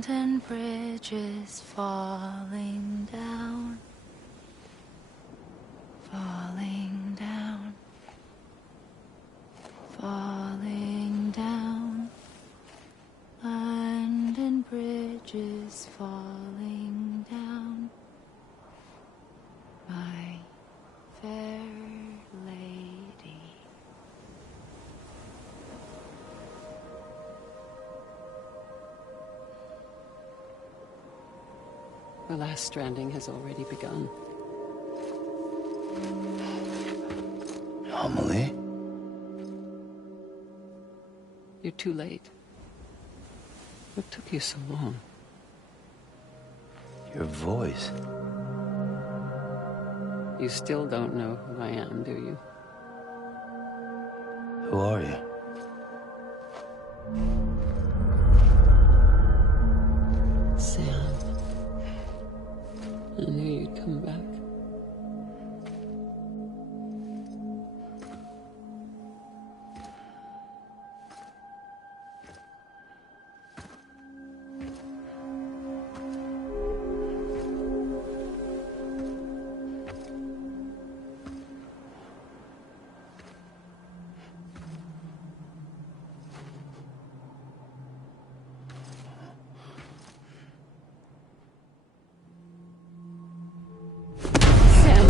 Abandoned bridges falling down, falling down, falling down. Abandoned bridges falling down, my fair lady. The last stranding has already begun. Amelie? You're too late. What took you so long? Your voice. You still don't know who I am, do you? Who are you? Sam. I knew you'd come back.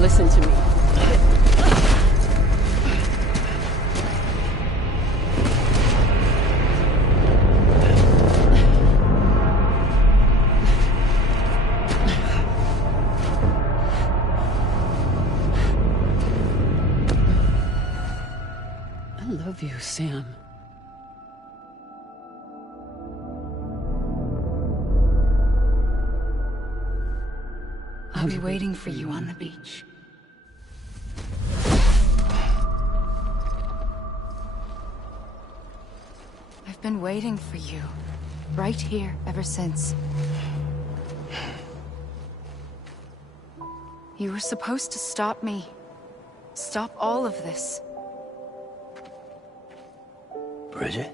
Listen to me. I love you, Sam. I'll be waiting for you on the beach. I've been waiting for you, right here, ever since. You were supposed to stop me. Stop all of this. Bridget?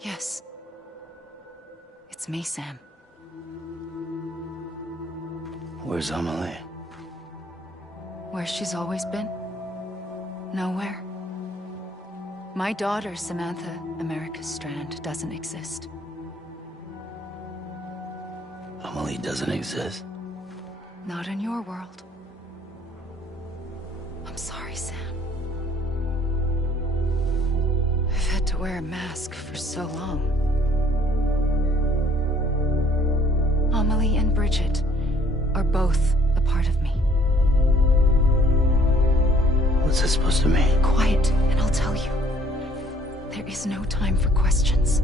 Yes. It's me, Sam. Where's Amelie? Where she's always been. Nowhere. My daughter, Samantha America Strand, doesn't exist. Amelie doesn't exist? Not in your world. I'm sorry, Sam. I've had to wear a mask for so long. Amelie and Bridget are both a part of me. What's this supposed to mean? Quiet, and I'll tell you. There is no time for questions.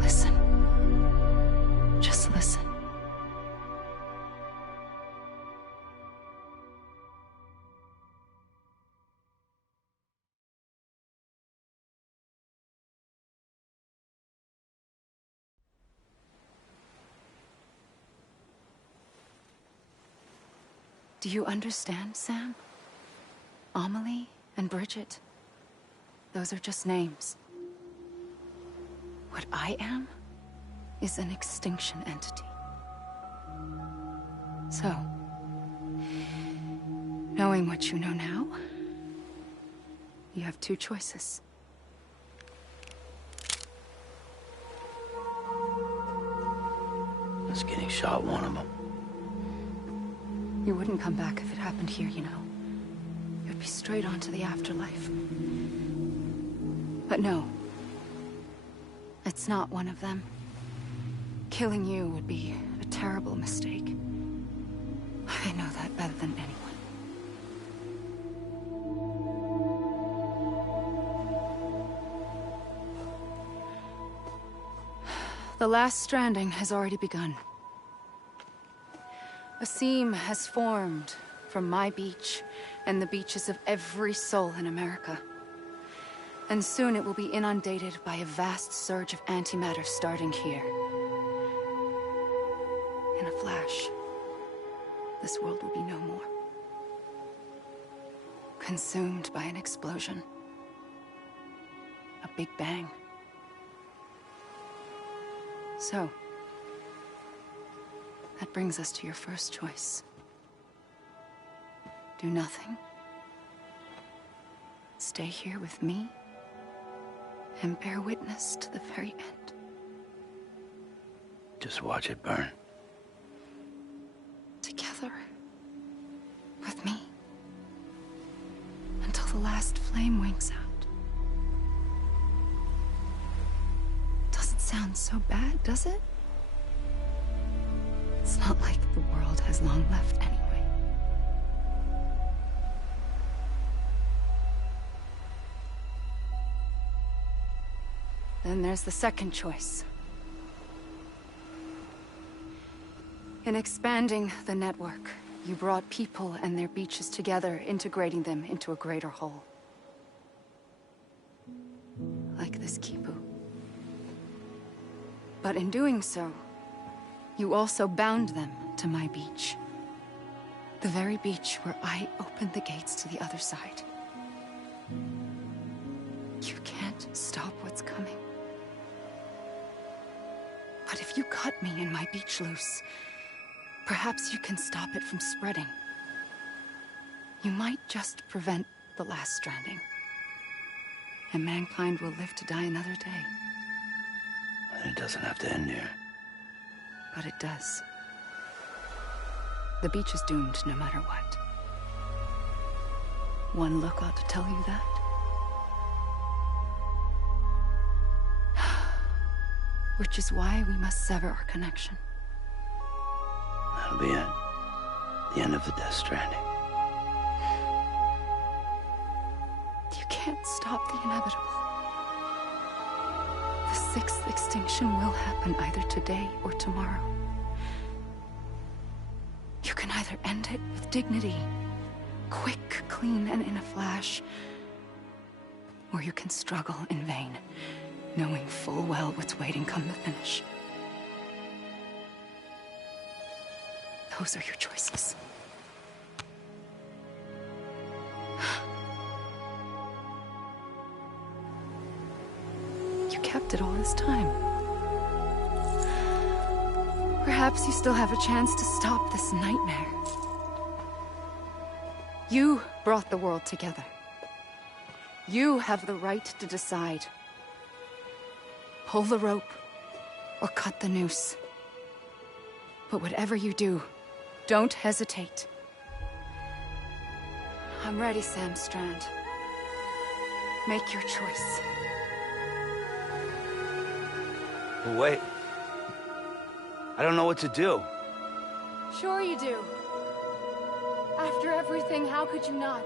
Listen. Just listen. Do you understand, Sam? Amelie and Bridget, those are just names. What I am is an extinction entity. So, knowing what you know now, you have two choices. Is getting shot one of them? You wouldn't come back if it happened here, you know. You'd be straight on to the afterlife. But no. It's not one of them. Killing you would be a terrible mistake. I know that better than anyone. The last stranding has already begun. A seam has formed from my beach and the beaches of every soul in America. And soon it will be inundated by a vast surge of antimatter starting here. In a flash, this world will be no more. Consumed by an explosion. a big bang. So, that brings us to your first choice. Do nothing. Stay here with me and bear witness to the very end. Just watch it burn. Together. With me. Until the last flame winks out. Doesn't sound so bad, does it? It's not like the world has long left anyway. Then there's the second choice. In expanding the network, you brought people and their beaches together, integrating them into a greater whole. Like this Kipu. But in doing so, you also bound them to my beach. The very beach where I opened the gates to the other side. You can't stop what's coming. But if you cut me and my beach loose, perhaps you can stop it from spreading. You might just prevent the last stranding. And mankind will live to die another day. And it doesn't have to end here. But it does. The beach is doomed no matter what. One look ought to tell you that. Which is why we must sever our connection. That'll be it. The end of the Death Stranding. You can't stop the inevitable. The sixth extinction will happen either today or tomorrow. You can either end it with dignity, quick, clean, and in a flash, or you can struggle in vain, knowing full well what's waiting come the finish. Those are your choices. You kept it all this time. Perhaps you still have a chance to stop this nightmare. You brought the world together. You have the right to decide. Pull the rope, or cut the noose. But whatever you do, don't hesitate. I'm ready, Sam Strand. Make your choice. But wait. I don't know what to do. Sure you do. After everything, how could you not?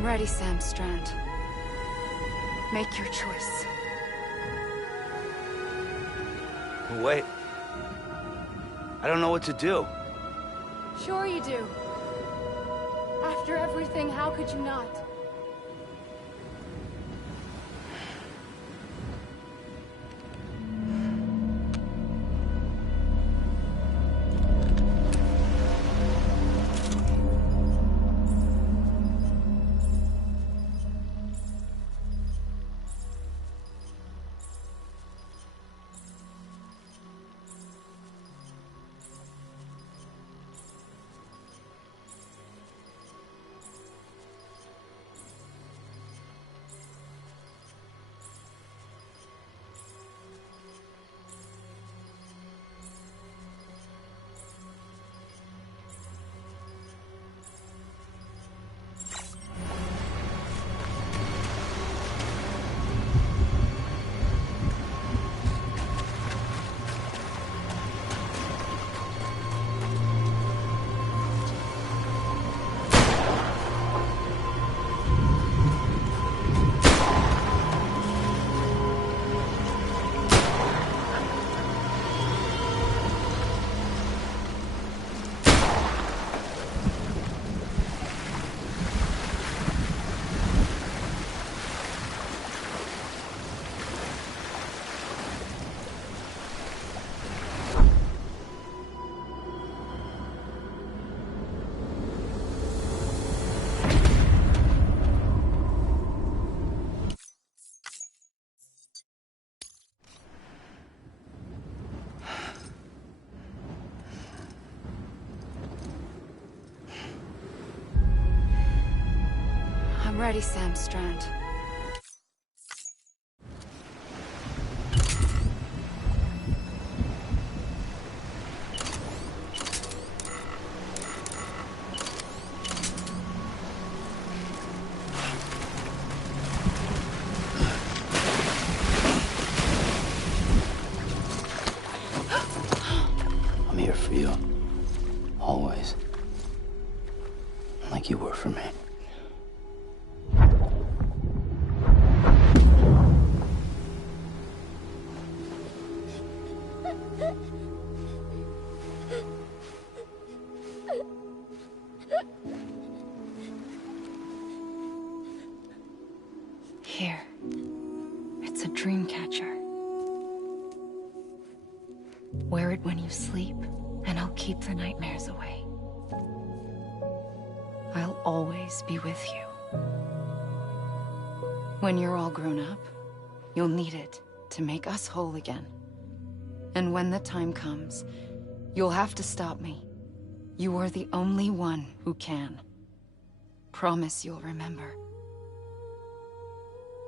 I'm ready, Sam Strand. Make your choice. Wait. I don't know what to do. Sure you do. After everything, how could you not? I'm ready, Sam Strand. I'm here for you. Always. Like you were for me. Here. It's a dream catcher. Wear it when you sleep, and I'll keep the nightmares away. I'll always be with you. When you're all grown up, you'll need it to make us whole again. And when the time comes, you'll have to stop me. You are the only one who can. Promise you'll remember.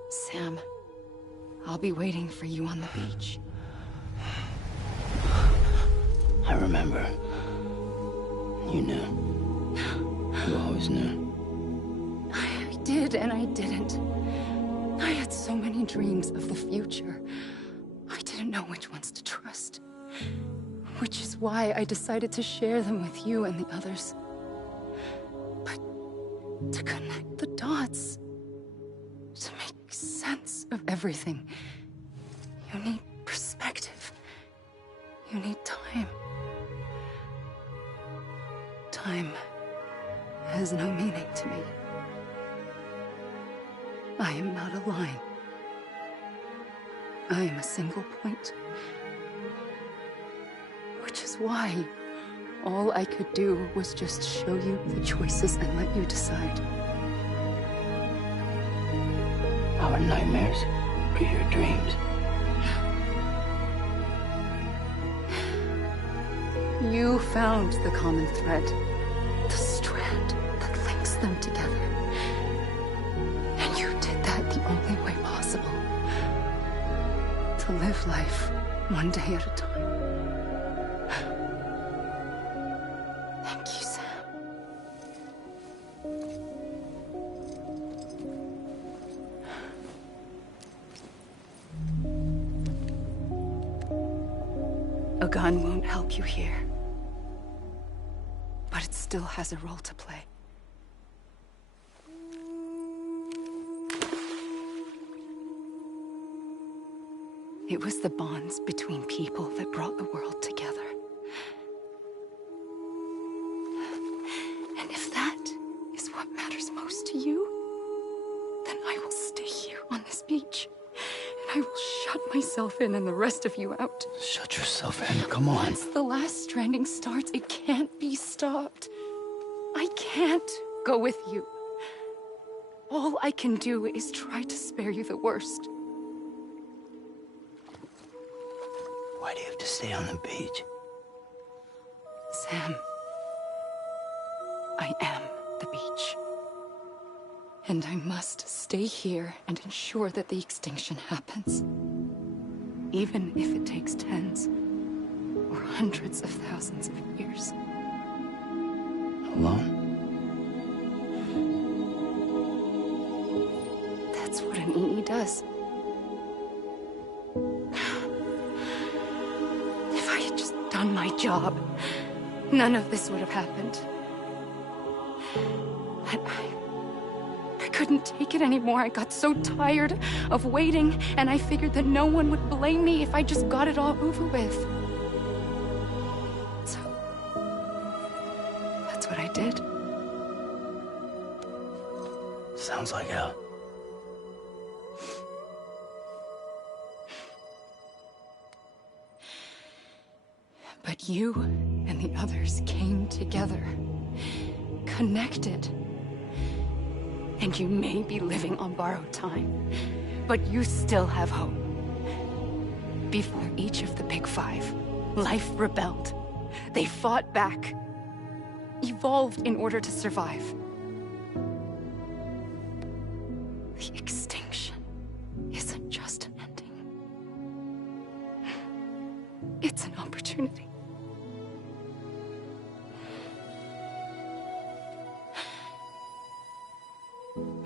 Sam, I'll be waiting for you on the beach. I remember. You knew. You always knew. I did and I didn't. I had so many dreams of the future. I didn't know which ones to trust. Which is why I decided to share them with you and the others. But to connect the dots, to make sense of everything, you need perspective. You need time. Time has no meaning to me. I am not a line. I am a single point. Which is why all I could do was just show you the choices and let you decide. Our nightmares are your dreams. You found the common thread, the strand that links them together. And you did that the only way possible. To live life one day at a time. Thank you, Sam. A gun won't help you here. But it still has a role to play. It was the bonds between people that brought the world together. And if that is what matters most to you, then I will stay here on this beach. And I will shut myself in and the rest of you out. Shut yourself in, come on. Once the last stranding starts, it can't be stopped. I can't go with you. All I can do is try to spare you the worst. Why do you have to stay on the beach? Sam, I am the beach. And I must stay here and ensure that the extinction happens. Even if it takes tens or hundreds of thousands of years. Alone? That's what an EE does. If I had just done my job, none of this would have happened. But I couldn't take it anymore. I got so tired of waiting, and I figured that no one would blame me if I just got it all over with. So, that's what I did. Sounds like hell. But you and the others came together, connected. And you may be living on borrowed time, but you still have hope. Before each of the Big Five, life rebelled. They fought back, evolved in order to survive. The extinction isn't just an ending. It's an opportunity.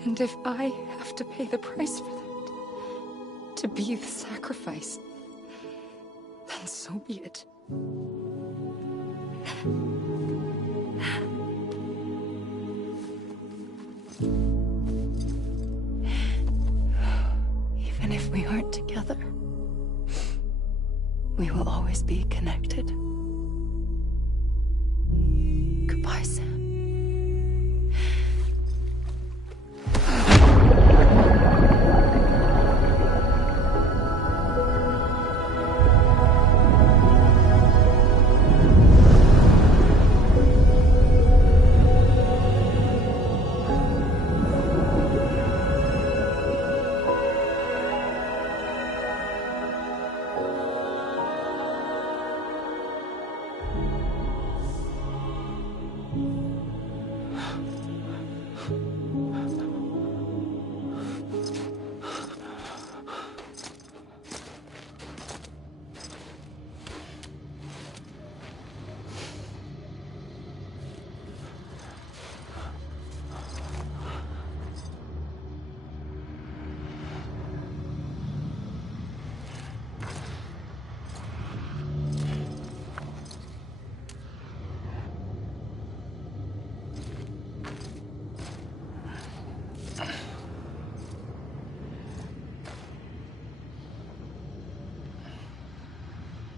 And if I have to pay the price for that, to be the sacrifice, then so be it. Even if we aren't together, we will always be connected. Goodbye, Sam.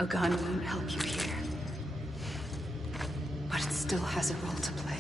A gun won't help you here, but it still has a role to play.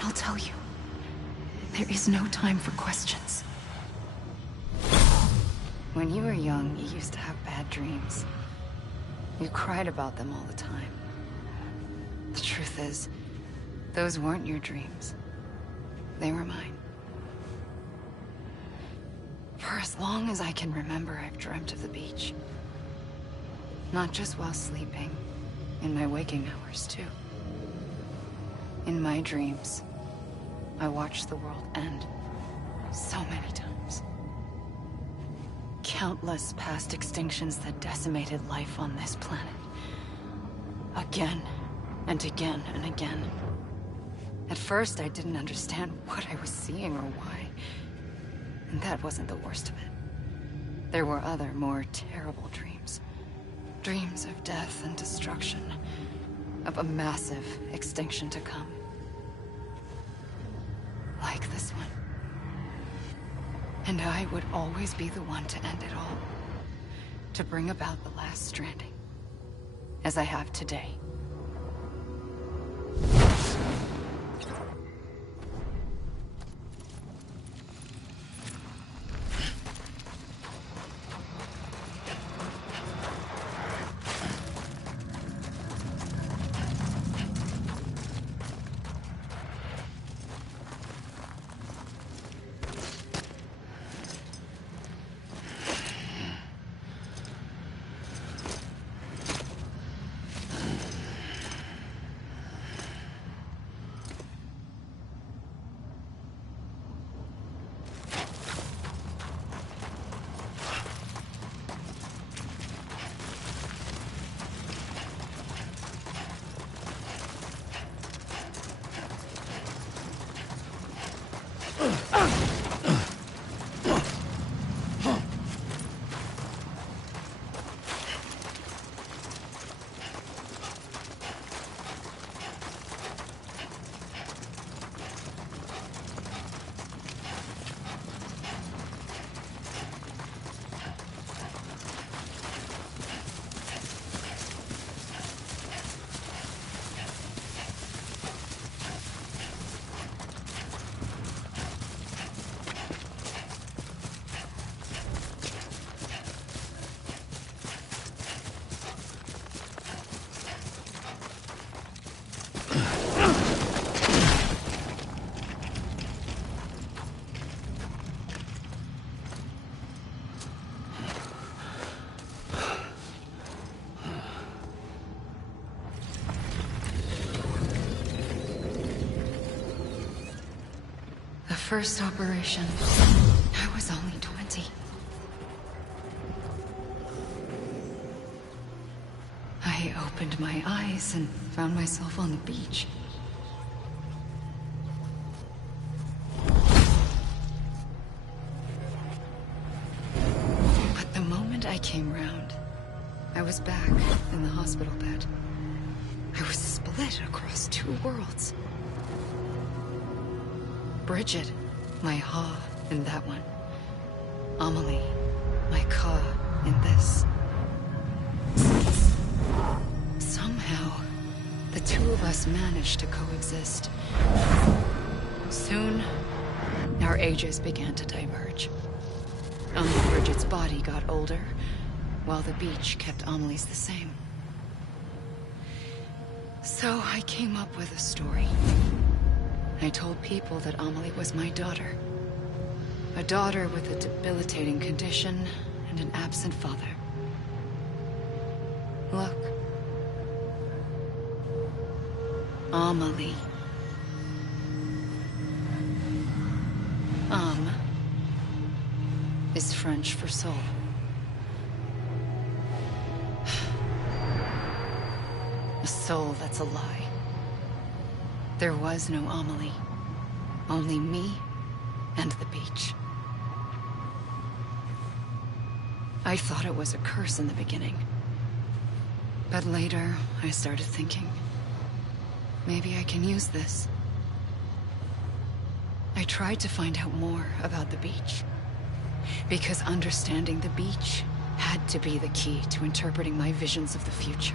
And I'll tell you, there is no time for questions. When you were young, you used to have bad dreams. You cried about them all the time. The truth is, those weren't your dreams. They were mine. For as long as I can remember, I've dreamt of the beach. Not just while sleeping, in my waking hours, too. In my dreams, I watched the world end so many times. Countless past extinctions that decimated life on this planet. Again, and again, and again. At first, I didn't understand what I was seeing or why. And that wasn't the worst of it. There were other, more terrible dreams. Dreams of death and destruction. Of a massive extinction to come. Like this one. And I would always be the one to end it all. To bring about the last stranding. As I have today. First operation, I was only 20. I opened my eyes and found myself on the beach. But the moment I came round, I was back in the hospital bed. I was split across two worlds. Bridget, my Ha in that one. Amelie, my Ka in this. Somehow, the two of us managed to coexist. Soon, our ages began to diverge. Bridget's body got older, while the beach kept Amelie's the same. So I came up with a story. I told people that Amelie was my daughter. A daughter with a debilitating condition and an absent father. Look. Amelie. Âme is French for soul. A soul that's a lie. There was no Amelie. Only me and the beach. I thought it was a curse in the beginning. But later, I started thinking, maybe I can use this. I tried to find out more about the beach. Because understanding the beach had to be the key to interpreting my visions of the future.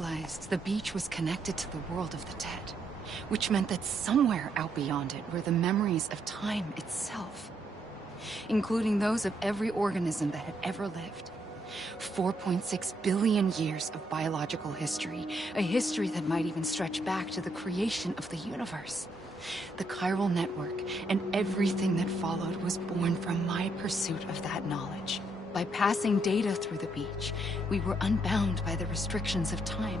realized the beach was connected to the world of the dead, which meant that somewhere out beyond it were the memories of time itself, including those of every organism that had ever lived. 4.6 billion years of biological history, a history that might even stretch back to the creation of the universe. The chiral network and everything that followed was born from my pursuit of that knowledge. By passing data through the beach, we were unbound by the restrictions of time.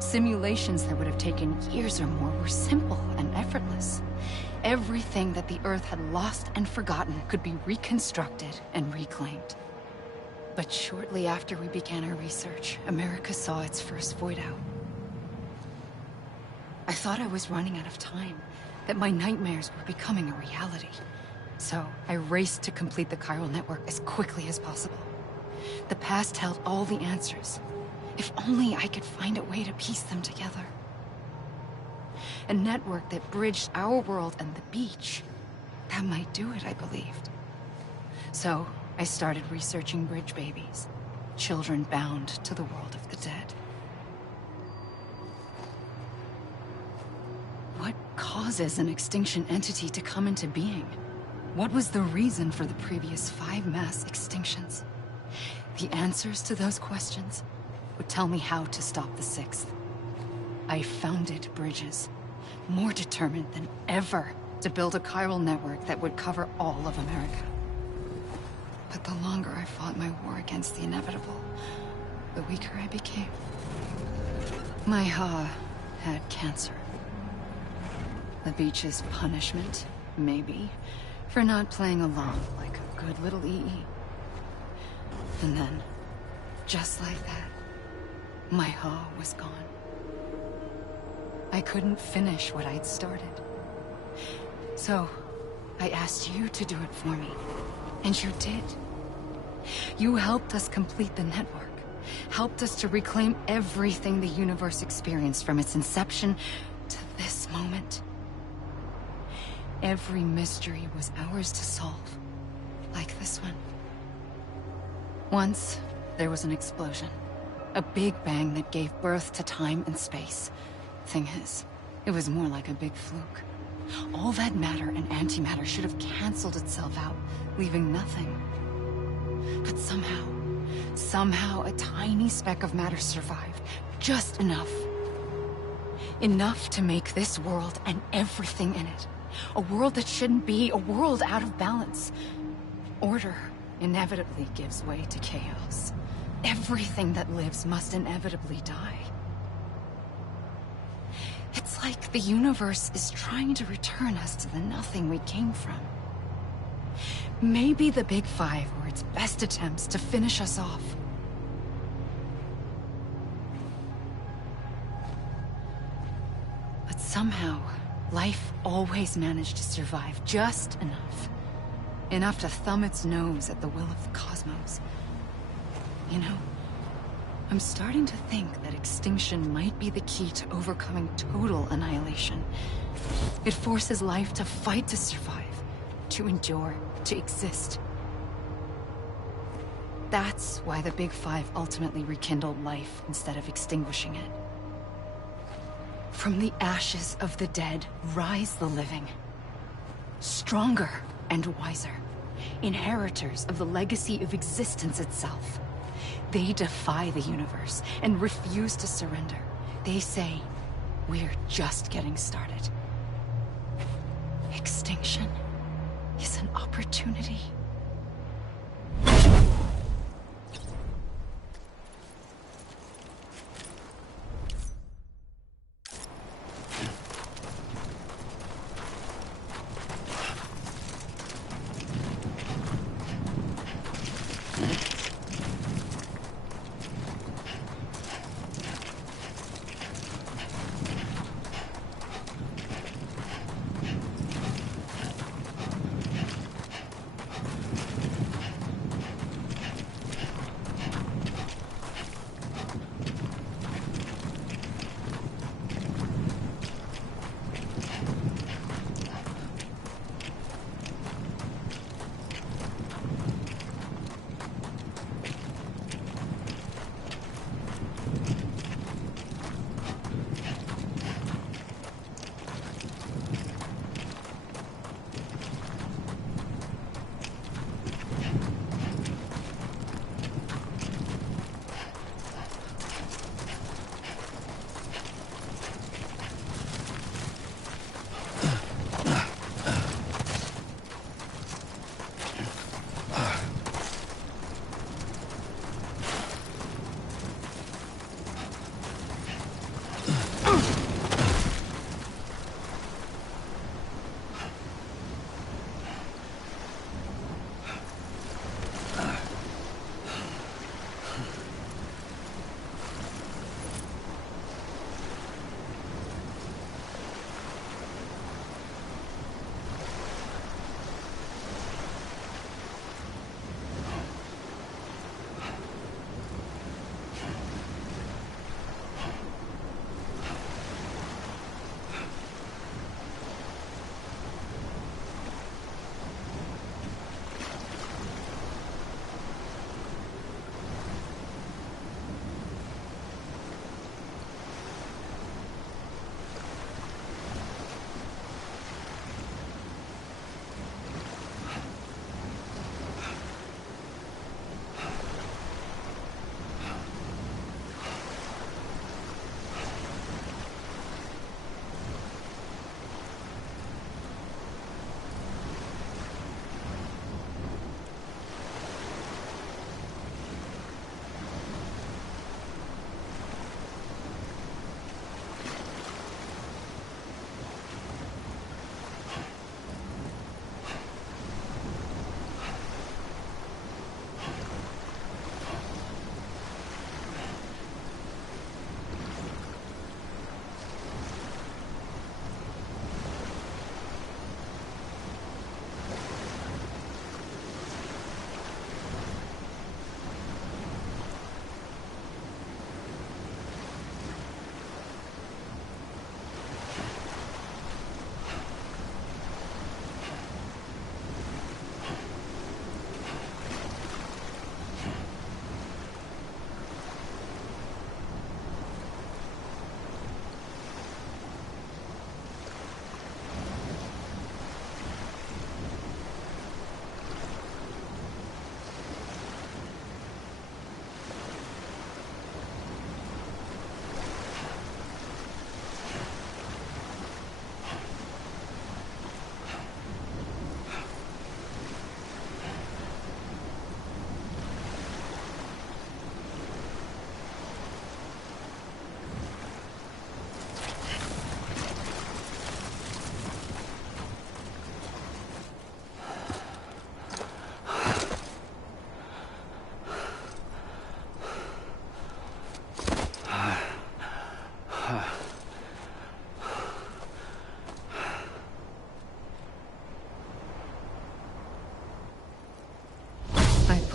Simulations that would have taken years or more were simple and effortless. Everything that the Earth had lost and forgotten could be reconstructed and reclaimed. But shortly after we began our research, America saw its first void out. I thought I was running out of time, that my nightmares were becoming a reality. So I raced to complete the chiral network as quickly as possible. The past held all the answers. If only I could find a way to piece them together. A network that bridged our world and the beach. That might do it, I believed. So I started researching bridge babies, children bound to the world of the dead. What causes an extinction entity to come into being? What was the reason for the previous 5 mass extinctions? The answers to those questions would tell me how to stop the 6th. I founded bridges, more determined than ever to build a chiral network that would cover all of America. But the longer I fought my war against the inevitable, the weaker I became. My Ha had cancer. The beach's punishment, maybe, for not playing along like a good little EE. And then, just like that, my Ha was gone. I couldn't finish what I'd started. So, I asked you to do it for me. And you did. You helped us complete the network. Helped us to reclaim everything the universe experienced from its inception to this moment. Every mystery was ours to solve. Like this one. Once, there was an explosion. A big bang that gave birth to time and space. Thing is, it was more like a big fluke. All that matter and antimatter should have canceled itself out, leaving nothing. But somehow a tiny speck of matter survived. Just enough. Enough to make this world and everything in it. A world that shouldn't be, a world out of balance. Order inevitably gives way to chaos. Everything that lives must inevitably die. It's like the universe is trying to return us to the nothing we came from. Maybe the Big Five were its best attempts to finish us off. But somehow, life always managed to survive just enough. Enough to thumb its nose at the will of the cosmos. You know, I'm starting to think that extinction might be the key to overcoming total annihilation. It forces life to fight to survive, to endure, to exist. That's why the Big Five ultimately rekindled life instead of extinguishing it. From the ashes of the dead rise the living. Stronger and wiser. Inheritors of the legacy of existence itself. They defy the universe and refuse to surrender. They say, we're just getting started. Extinction is an opportunity.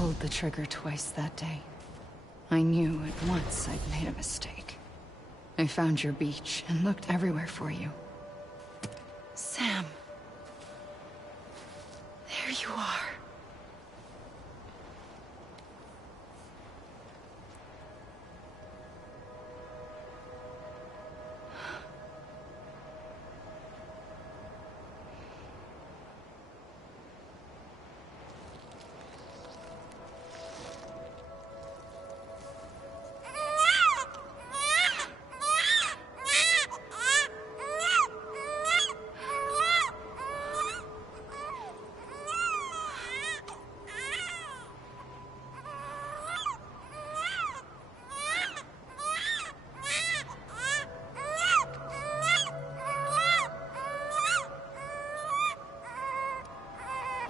pulled the trigger twice that day. I knew at once I'd made a mistake. I found your beach and looked everywhere for you. Sam. There you are.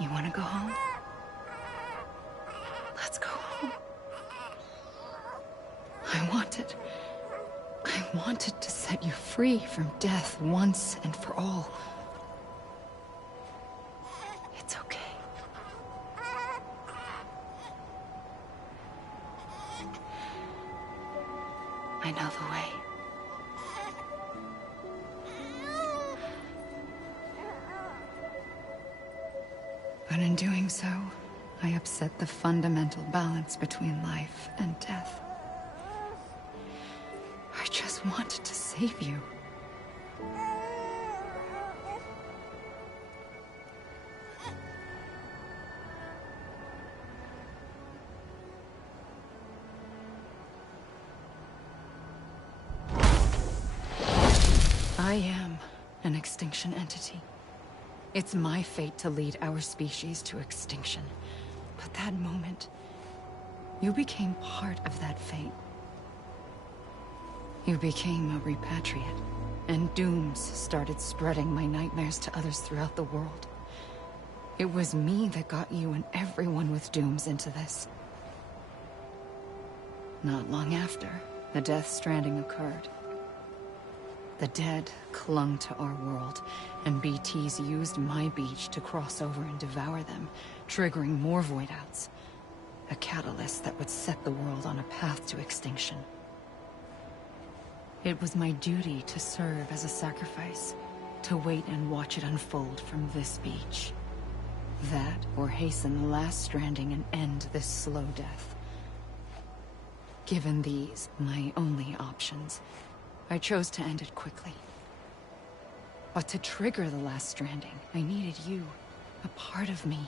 You want to go home? Let's go home. I wanted to set you free from death once and for all. It's okay. I know the way. But in doing so, I upset the fundamental balance between life and death. I just wanted to save you. I am an extinction entity. It's my fate to lead our species to extinction. But that moment, you became part of that fate. You became a repatriate, and dooms started spreading my nightmares to others throughout the world. It was me that got you and everyone with dooms into this. Not long after, the Death Stranding occurred. The dead clung to our world, and BTs used my beach to cross over and devour them, triggering more void-outs. A catalyst that would set the world on a path to extinction. It was my duty to serve as a sacrifice, to wait and watch it unfold from this beach. That, or hasten the last stranding and end this slow death. Given these, my only options, I chose to end it quickly. But to trigger the last stranding, I needed you, a part of me.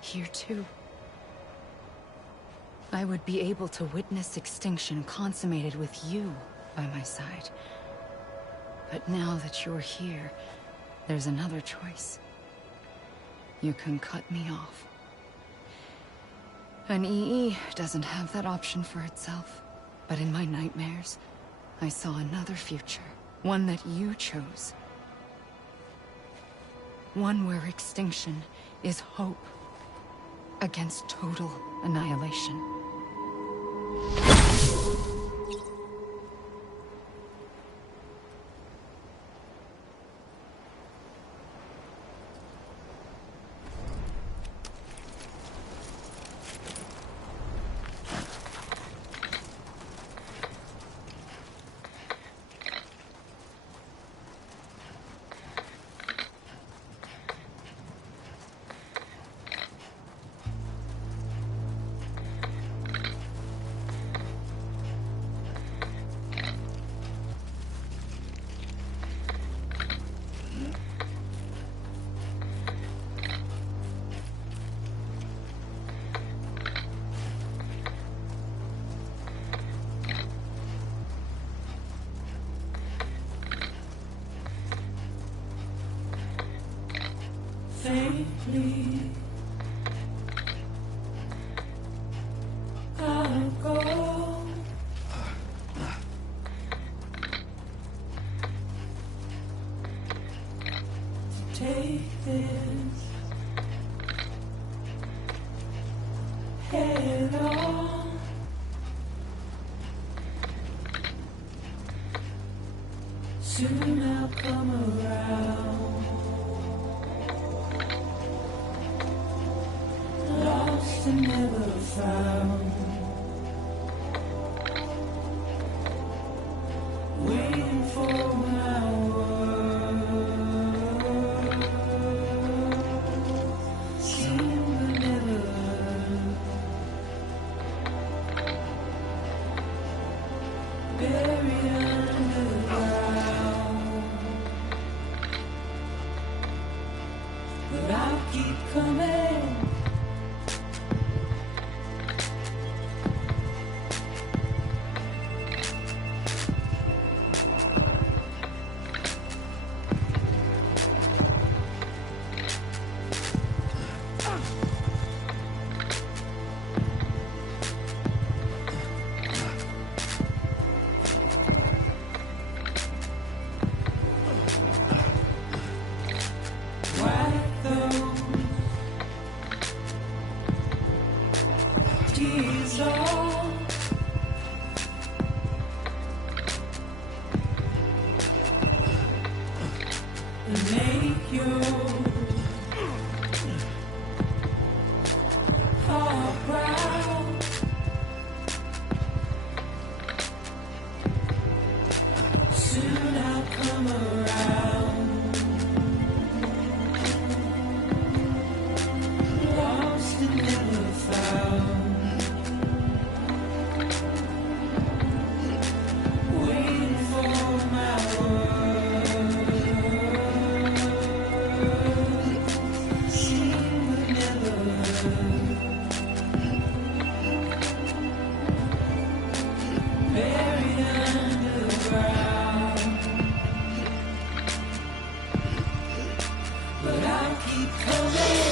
Here too. I would be able to witness extinction consummated with you by my side. But now that you're here, there's another choice. You can cut me off. An EE doesn't have that option for itself. But in my nightmares, I saw another future. One that you chose. One where extinction is hope against total annihilation. Faintly, I'll go. Take this head on. Soon I'll come around. Lost lost and never found. Waiting for my word. Seen but never heard. Buried underground. But I'll keep coming. Wipe those tears off. And make your heart proud. Soon I'll come around. Lost and never found. Waiting for my word. Seen but never heard. Buried underground. But I'll keep coming.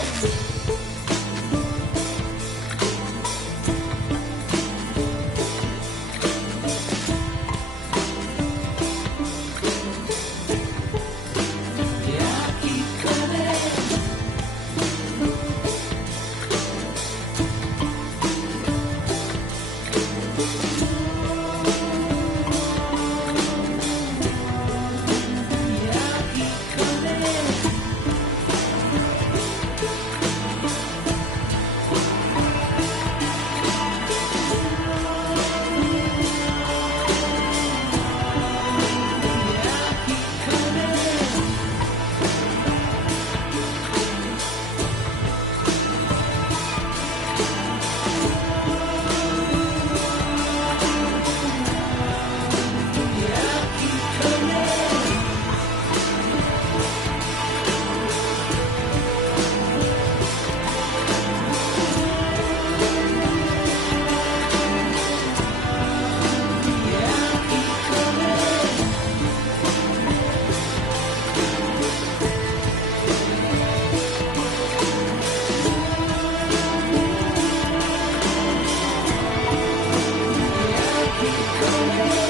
Yeah, I'll keep coming. Yeah, I'll keep coming. Yeah, I'll keep coming. Yeah, I'll keep coming. Yeah, I'll keep coming. Yeah, I'll keep coming.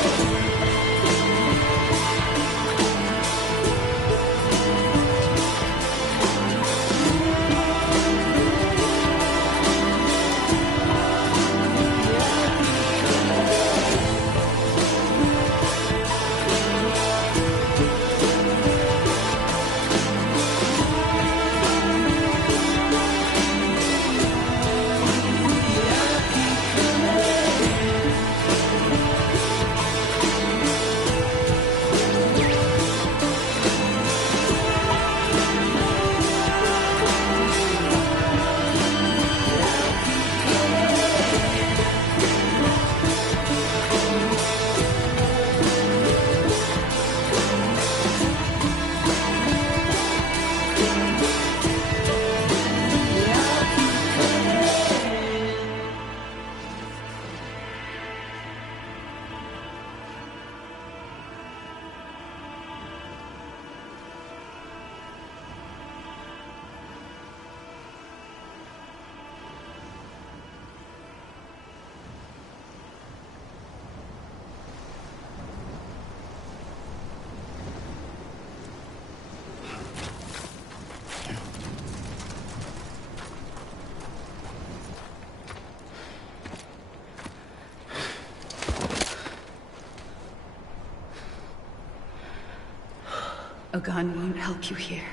A gun won't help you here.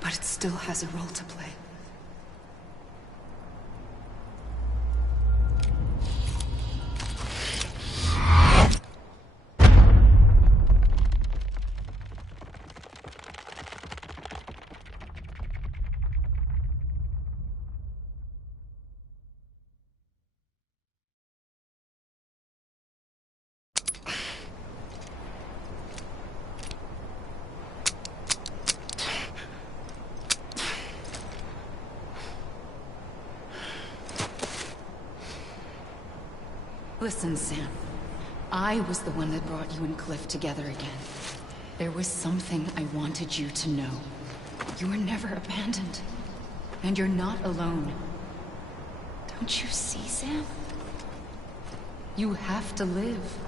But it still has a role to play. Listen, Sam. I was the one that brought you and Cliff together again. There was something I wanted you to know. You were never abandoned. And you're not alone. Don't you see, Sam? You have to live.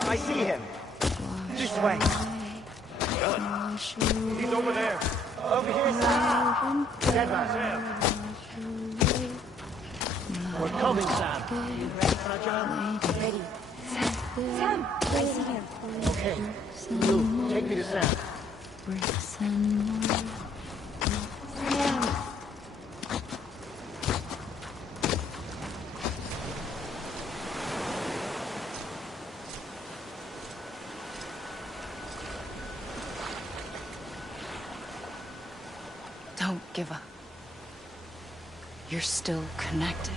I see him. This way. He's over there. Over here, Sam. Stand by, Sam. We're coming, Sam. You ready for our job? Ready. Sam, I see him. Okay. You, take me to Sam. Sam. Don't give up. You're still connected.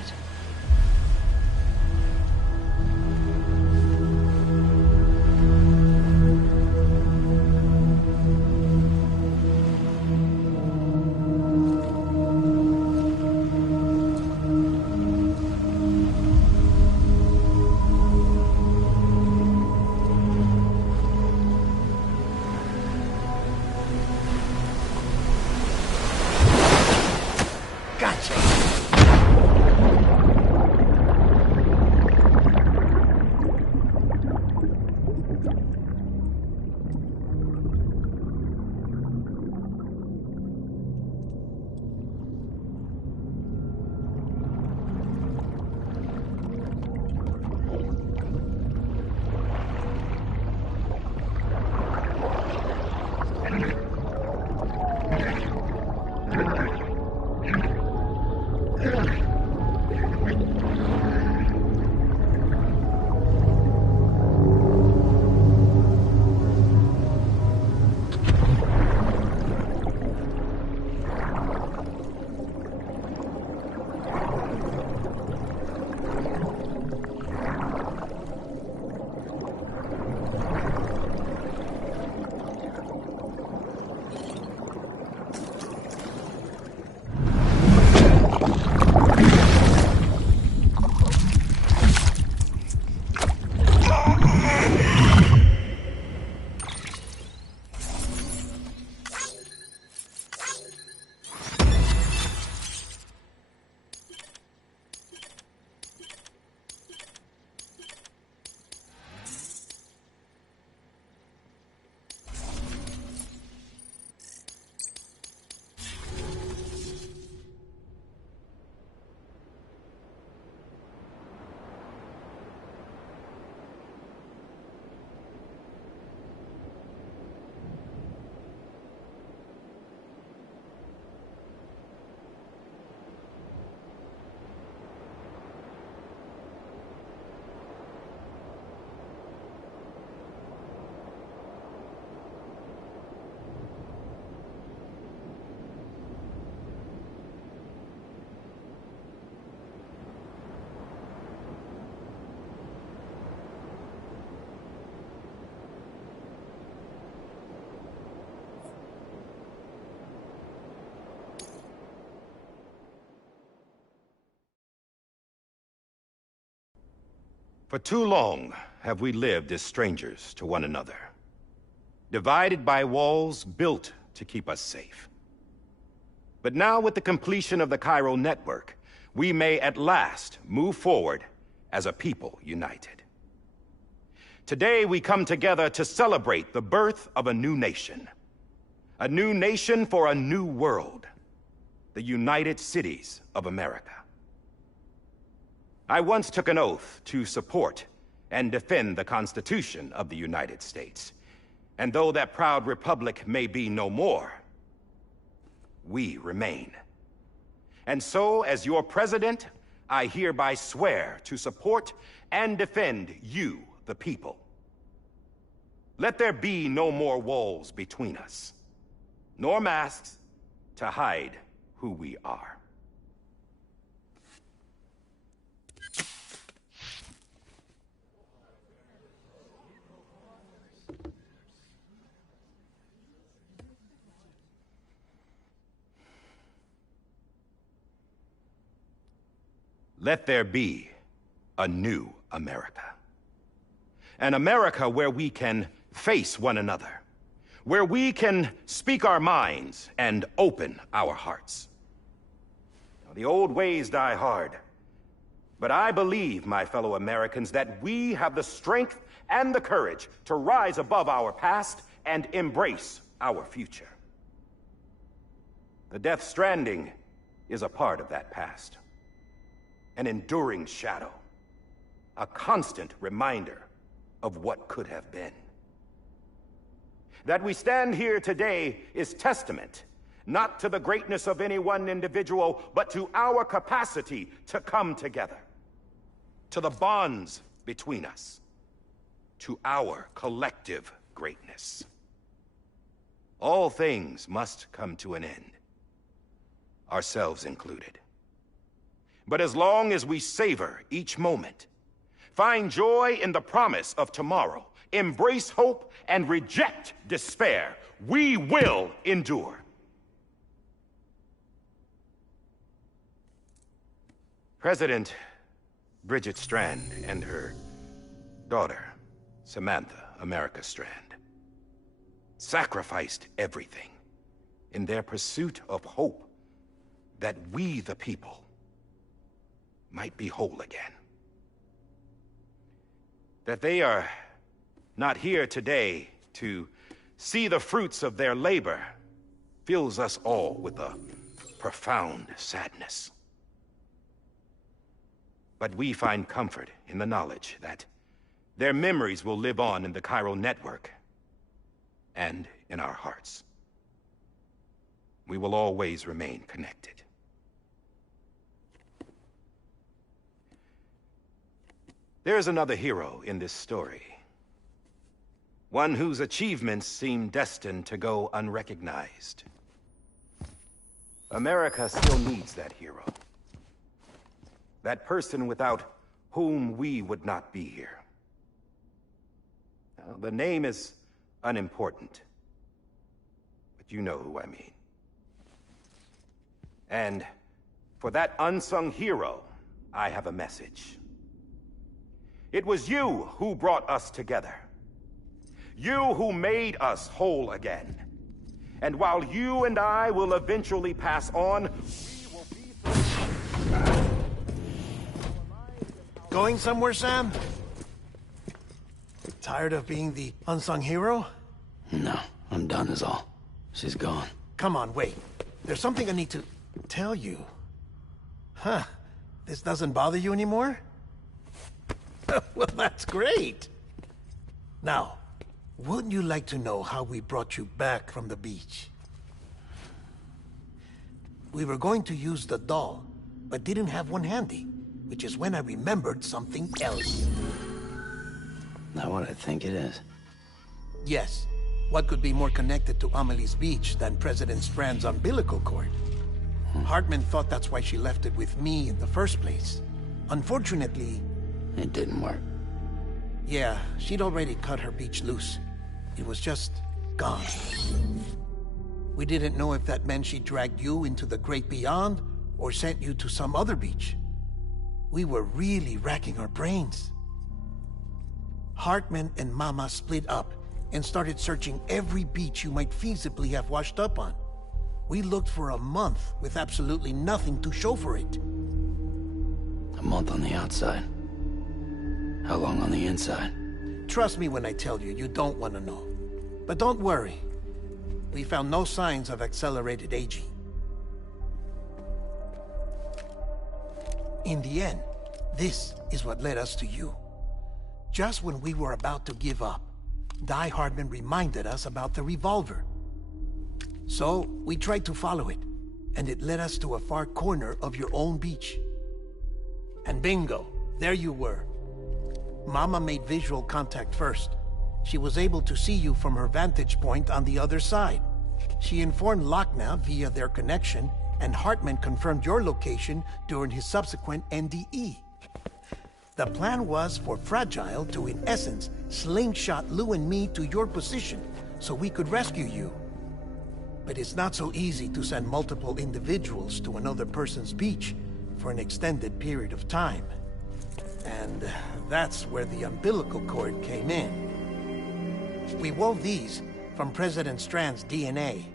For too long have we lived as strangers to one another, divided by walls built to keep us safe. But now with the completion of the Cairo network, we may at last move forward as a people united. Today we come together to celebrate the birth of a new nation. A new nation for a new world. The United Cities of America. I once took an oath to support and defend the Constitution of the United States. And though that proud republic may be no more, we remain. And so, as your president, I hereby swear to support and defend you, the people. Let there be no more walls between us, nor masks to hide who we are. Let there be a new America. An America where we can face one another, where we can speak our minds and open our hearts. Now, the old ways die hard, but I believe, my fellow Americans, that we have the strength and the courage to rise above our past and embrace our future. The Death Stranding is a part of that past. An enduring shadow, a constant reminder of what could have been. That we stand here today is testament, not to the greatness of any one individual, but to our capacity to come together, to the bonds between us, to our collective greatness. All things must come to an end, ourselves included. But as long as we savor each moment, find joy in the promise of tomorrow, embrace hope, and reject despair, we will endure. President Bridget Strand and her daughter, Samantha America Strand, sacrificed everything in their pursuit of hope that we, the people, might be whole again. That they are not here today to see the fruits of their labor fills us all with a profound sadness. But we find comfort in the knowledge that their memories will live on in the chiral network and in our hearts. We will always remain connected. There's another hero in this story. One whose achievements seem destined to go unrecognized. America still needs that hero. That person without whom we would not be here. Now, the name is unimportant, but you know who I mean. And for that unsung hero, I have a message. It was you who brought us together. You who made us whole again. And while you and I will eventually pass on, we will be... Going somewhere, Sam? Tired of being the unsung hero? No, I'm done is all. She's gone. Come on, wait. There's something I need to tell you. Huh. This doesn't bother you anymore? Well, that's great. Now, wouldn't you like to know how we brought you back from the beach? We were going to use the doll, but didn't have one handy, which is when I remembered something else. Not what I think it is. Yes. What could be more connected to Amelie's beach than President Strand's umbilical cord? Hartman thought that's why she left it with me in the first place. Unfortunately... It didn't work. Yeah, she'd already cut her beach loose. It was just gone. We didn't know if that meant she dragged you into the great beyond, or sent you to some other beach. We were really racking our brains. Hartman and Mama split up and started searching every beach you might feasibly have washed up on. We looked for a month with absolutely nothing to show for it. A month on the outside. How long on the inside? Trust me when I tell you, you don't want to know. But don't worry. We found no signs of accelerated aging. In the end, this is what led us to you. Just when we were about to give up, Die Hardman reminded us about the revolver. So, we tried to follow it, and it led us to a far corner of your own beach. And bingo, there you were. Mama made visual contact first. She was able to see you from her vantage point on the other side. She informed Locknaw via their connection, and Hartman confirmed your location during his subsequent NDE. The plan was for Fragile to, in essence, slingshot Lou and me to your position so we could rescue you. But it's not so easy to send multiple individuals to another person's beach for an extended period of time. And that's where the umbilical cord came in. We wove these from President Strand's DNA.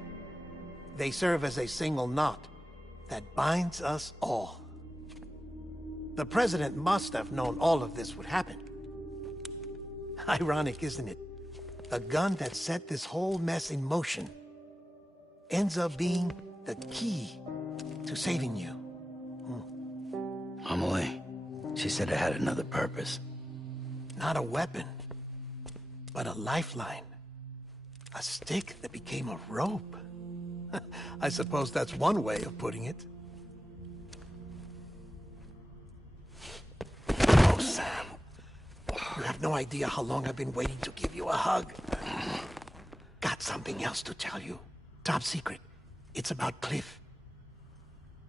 They serve as a single knot that binds us all. The President must have known all of this would happen. Ironic, isn't it? The gun that set this whole mess in motion ends up being the key to saving you. Amelie, she said it had another purpose. Not a weapon, but a lifeline. A stick that became a rope. I suppose that's one way of putting it. Oh, Sam. You have no idea how long I've been waiting to give you a hug. Got something else to tell you. Top secret. It's about Cliff.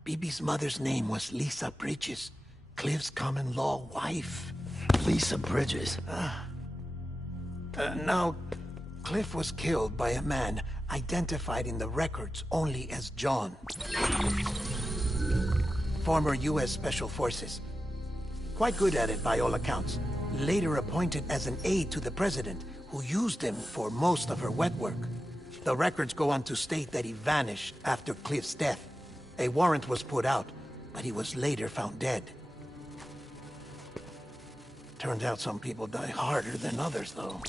BB's mother's name was Lisa Bridges, Cliff's common-law wife. Lisa Bridges? Now, Cliff was killed by a man identified in the records only as John. Former U.S. Special Forces. Quite good at it by all accounts. Later appointed as an aide to the president, who used him for most of her wet work. The records go on to state that he vanished after Cliff's death. A warrant was put out, but he was later found dead. Turns out some people die harder than others, though.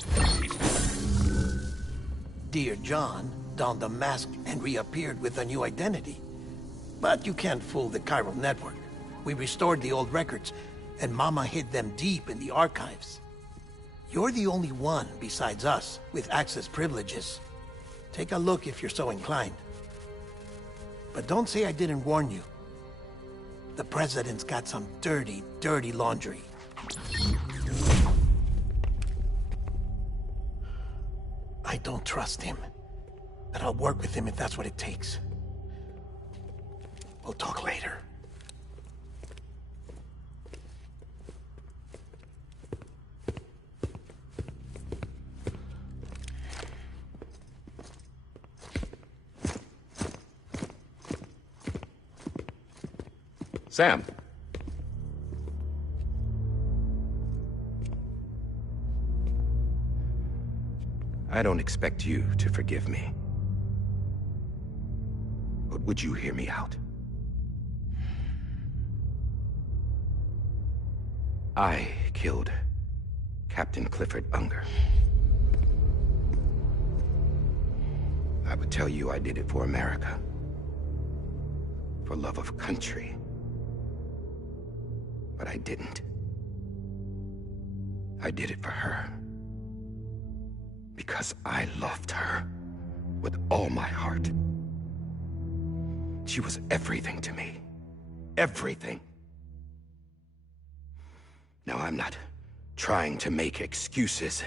Dear John donned a mask and reappeared with a new identity. But you can't fool the chiral network. We restored the old records, and Mama hid them deep in the archives. You're the only one, besides us, with access privileges. Take a look if you're so inclined. But don't say I didn't warn you. The President's got some dirty, dirty laundry. I don't trust him, but I'll work with him if that's what it takes. We'll talk later. Sam. I don't expect you to forgive me. But would you hear me out? I killed Captain Clifford Unger. I would tell you I did it for America. For love of country. But I didn't. I did it for her. Because I loved her with all my heart. She was everything to me. Everything. Now, I'm not trying to make excuses.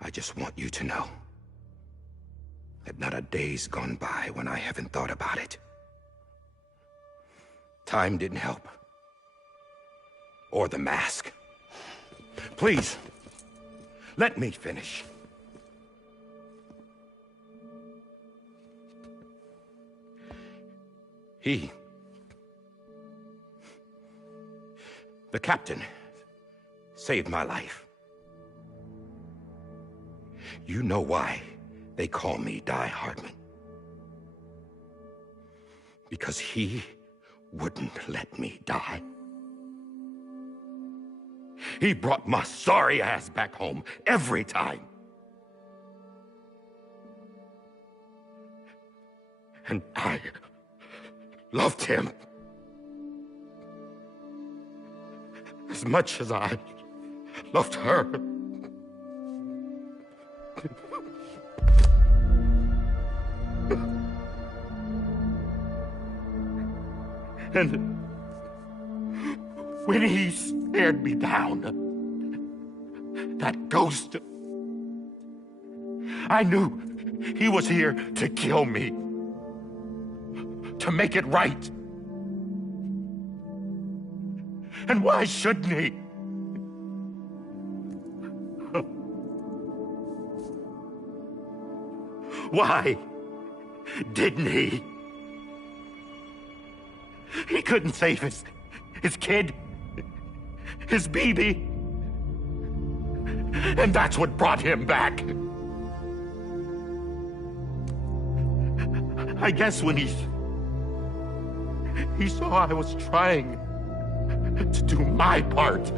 I just want you to know that not a day's gone by when I haven't thought about it. Time didn't help. Or the mask. Please, let me finish. The captain, saved my life. You know why they call me Die Hardman. Because he wouldn't let me die. He brought my sorry ass back home every time. And I loved him as much as I loved her. And when he stared me down, that ghost, I knew he was here to kill me, to make it right. And why shouldn't he? Why didn't he? He couldn't save his kid, his baby. And that's what brought him back. I guess when he saw I was trying to do my part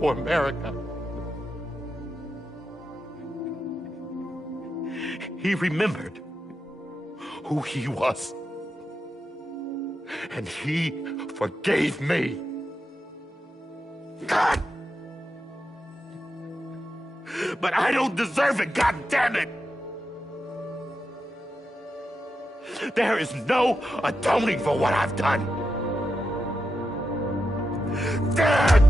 for America, he remembered who he was. And he forgave me. God! But I don't deserve it, God damn it! There is no atoning for what I've done. God!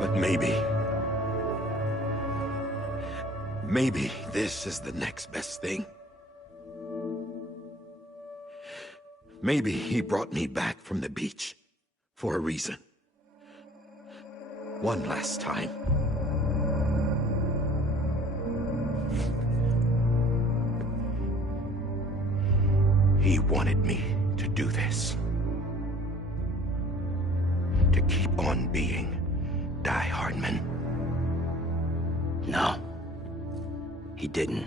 But maybe this is the next best thing. Maybe he brought me back from the beach for a reason. One last time. He wanted me to do this. To keep on being Die Hardman. No. He didn't.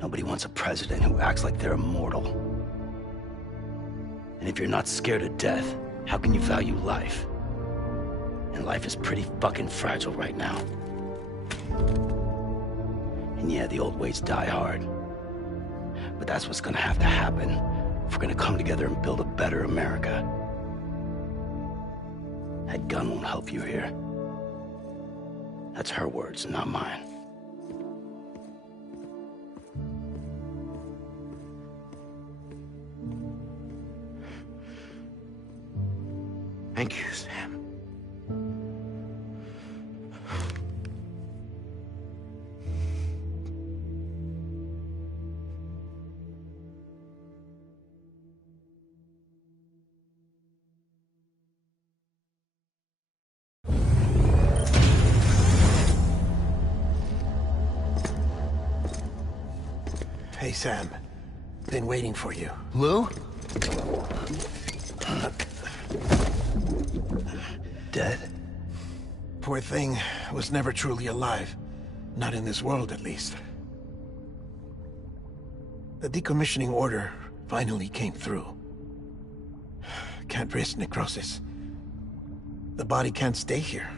Nobody wants a president who acts like they're immortal. And if you're not scared of death, how can you value life? And life is pretty fucking fragile right now. And yeah, the old ways die hard. But that's what's gonna have to happen if we're gonna come together and build a better America. That gun won't help you here. That's her words, not mine. Thank you, Sam. Hey, Sam. Been waiting for you. Lou? Dead? Poor thing was never truly alive. Not in this world, at least. The decommissioning order finally came through. Can't risk necrosis. The body can't stay here.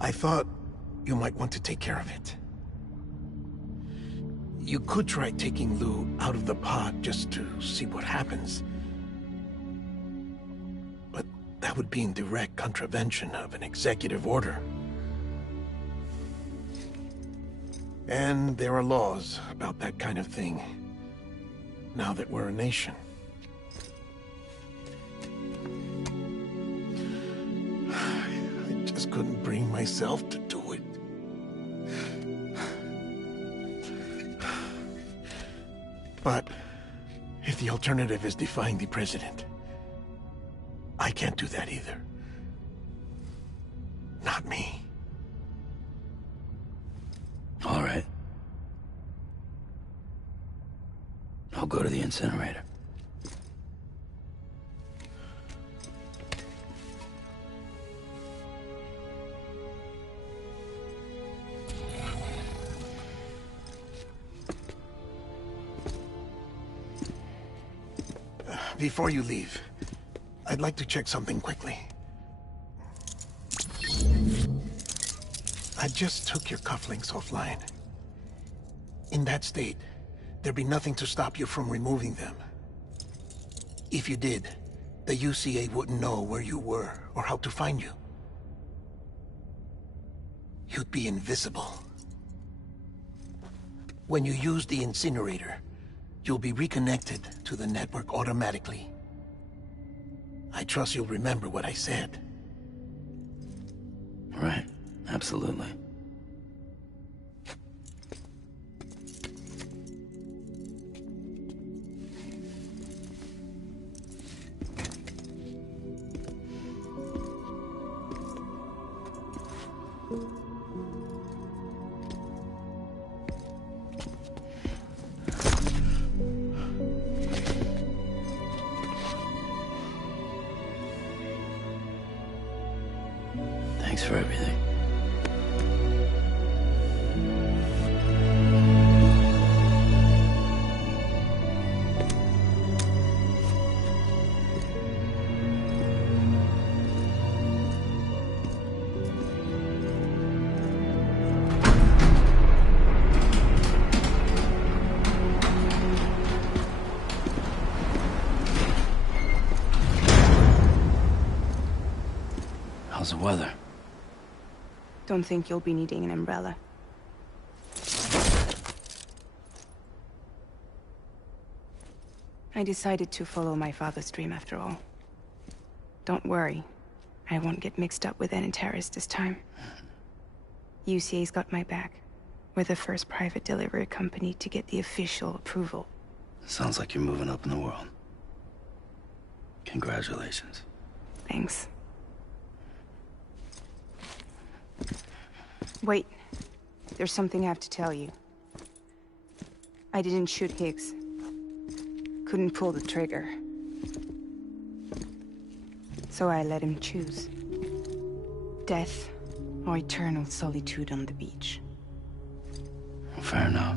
I thought you might want to take care of it. You could try taking Lou out of the pod just to see what happens. But that would be in direct contravention of an executive order. And there are laws about that kind of thing, now that we're a nation. I just couldn't bring myself to do it. But if if the alternative is defying the president, I can't do that either. Not me. All right. I'll go to the incinerator. Before you leave, I'd like to check something quickly. I just took your cufflinks offline. In that state, there'd be nothing to stop you from removing them. If you did, the UCA wouldn't know where you were or how to find you. You'd be invisible. When you use the incinerator, you'll be reconnected to the network automatically. I trust you'll remember what I said. Right. Absolutely. Thanks for everything. How's the weather? Don't think you'll be needing an umbrella. I decided to follow my father's dream after all. Don't worry. I won't get mixed up with any terrorists this time. UCA's got my back. We're the first private delivery company to get the official approval. Sounds like you're moving up in the world. Congratulations. Thanks. Wait. There's something I have to tell you. I didn't shoot Higgs. Couldn't pull the trigger. So I let him choose. Death or eternal solitude on the beach. Fair enough.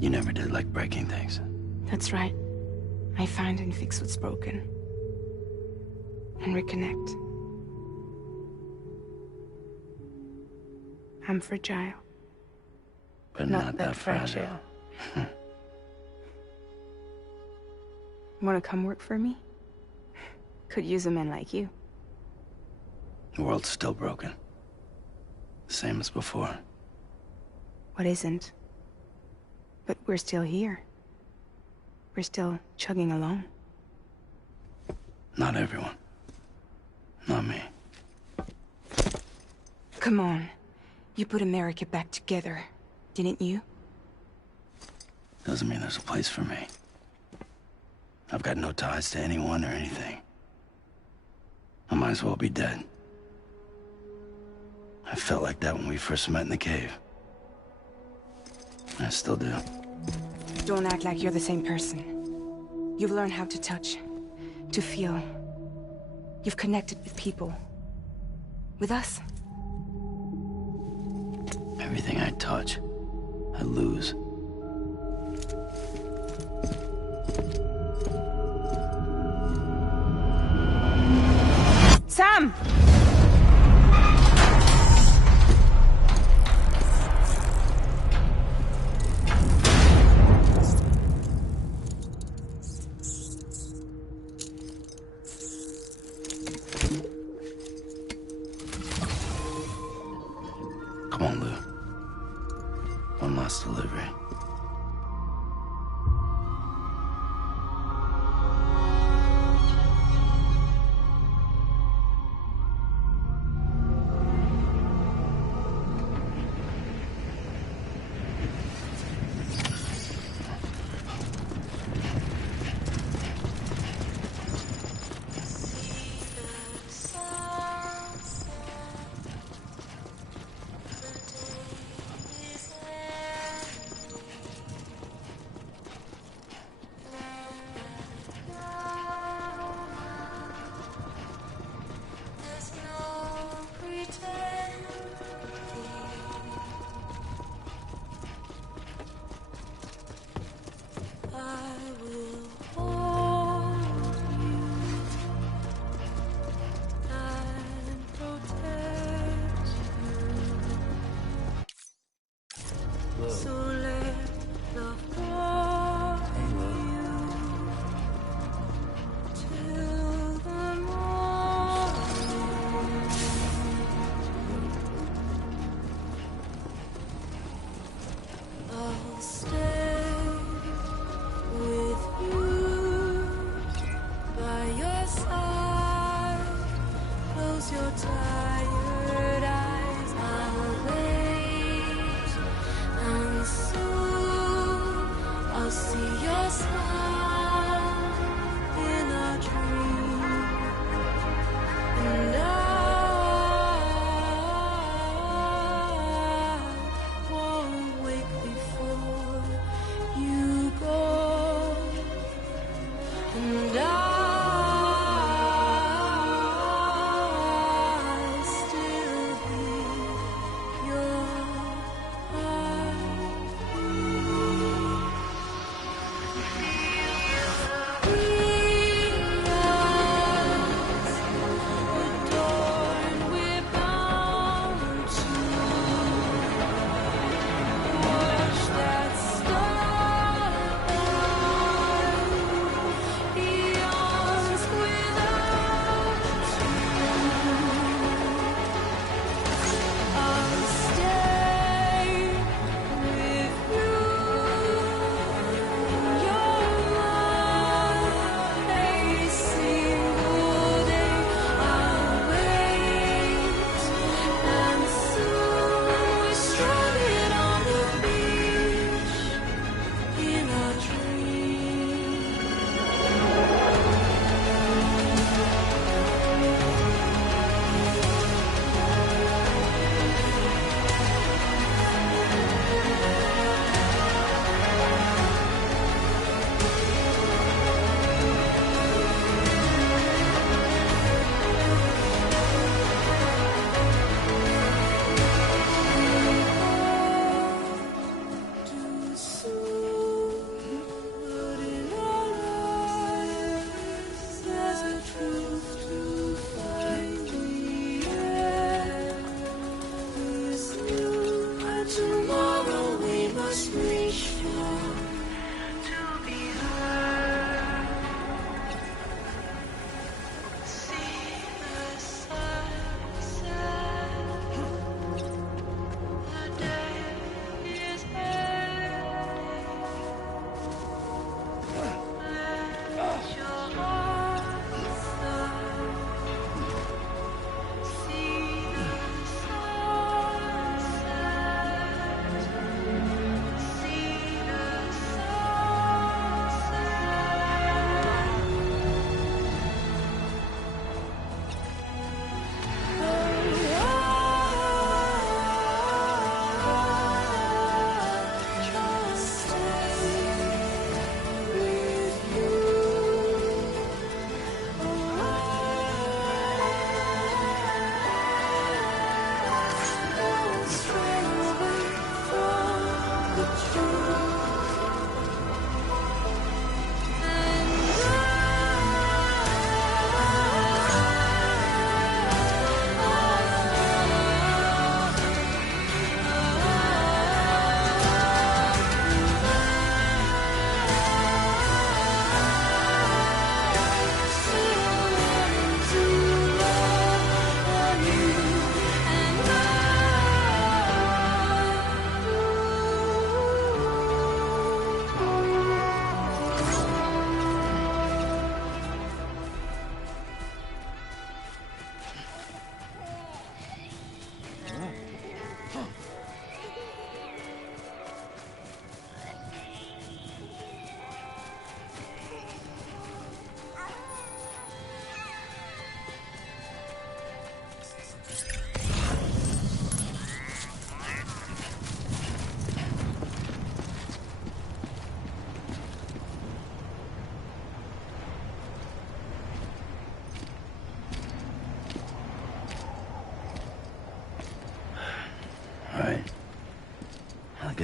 You never did like breaking things. That's right. I find and fix what's broken. And reconnect. I'm fragile. But not that fragile. Wanna come work for me? Could use a man like you. The world's still broken. Same as before. What isn't? But we're still here. We're still chugging along. Not everyone. Not me. Come on. You put America back together, didn't you? Doesn't mean there's a place for me. I've got no ties to anyone or anything. I might as well be dead. I felt like that when we first met in the cave. I still do. Don't act like you're the same person. You've learned how to touch, to feel. You've connected with people. With us. Everything I touch, I lose. Sam! Come on, Lou. One last delivery.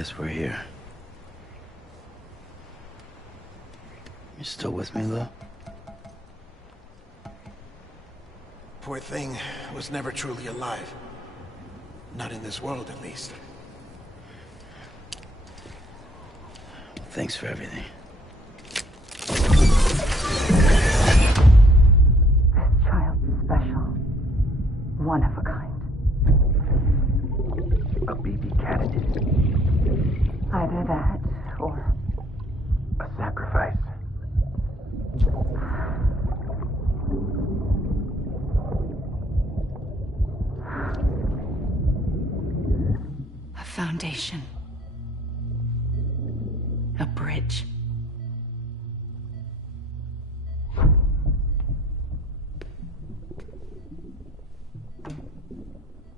guess we're here. You still with me, Lou? Poor thing was never truly alive. Not in this world, at least. Thanks for everything. This child's special. One of a kind. A BB candidate. Either that, or A sacrifice. a foundation. A bridge.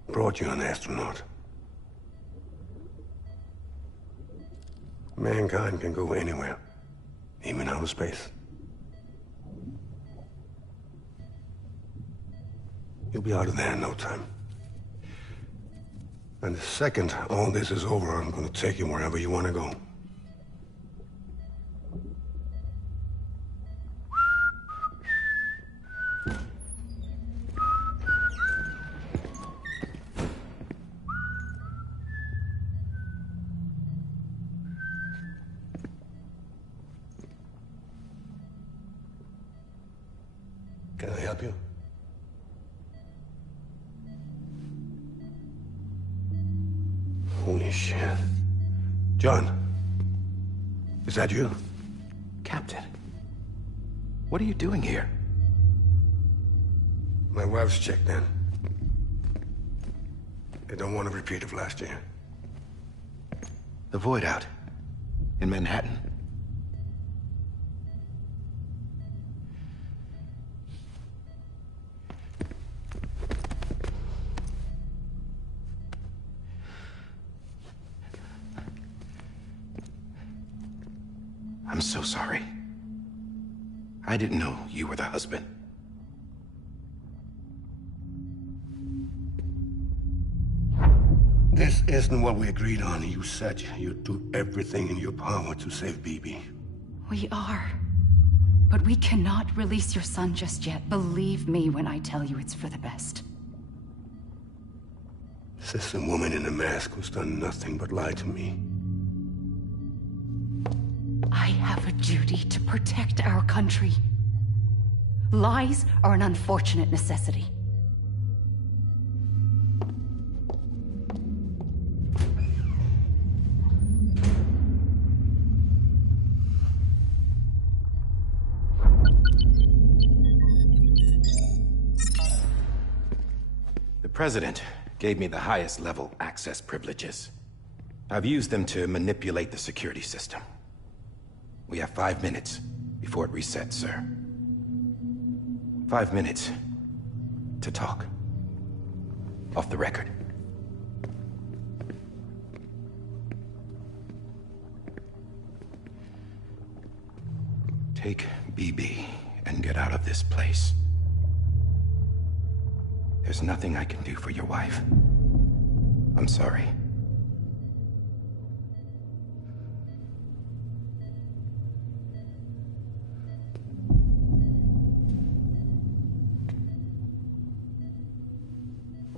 Brought you an astronaut. Mankind can go anywhere, even outer space. You'll be out of there in no time. And the second all this is over, I'm gonna take you wherever you want to go. Can I help you? Holy shit. John, is that you? Captain, what are you doing here? My wife's checked in. They don't want a repeat of last year. The Void Out in Manhattan. I'm so sorry. I didn't know you were the husband. This isn't what we agreed on. You said you'd do everything in your power to save BB. We are. But we cannot release your son just yet. Believe me when I tell you it's for the best. This is a woman in a mask who's done nothing but lie to me. I have a duty to protect our country. Lies are an unfortunate necessity. The President gave me the highest level access privileges. I've used them to manipulate the security system. We have 5 minutes before it resets, sir. 5 minutes to talk. Off the record. Take BB and get out of this place. There's nothing I can do for your wife. I'm sorry.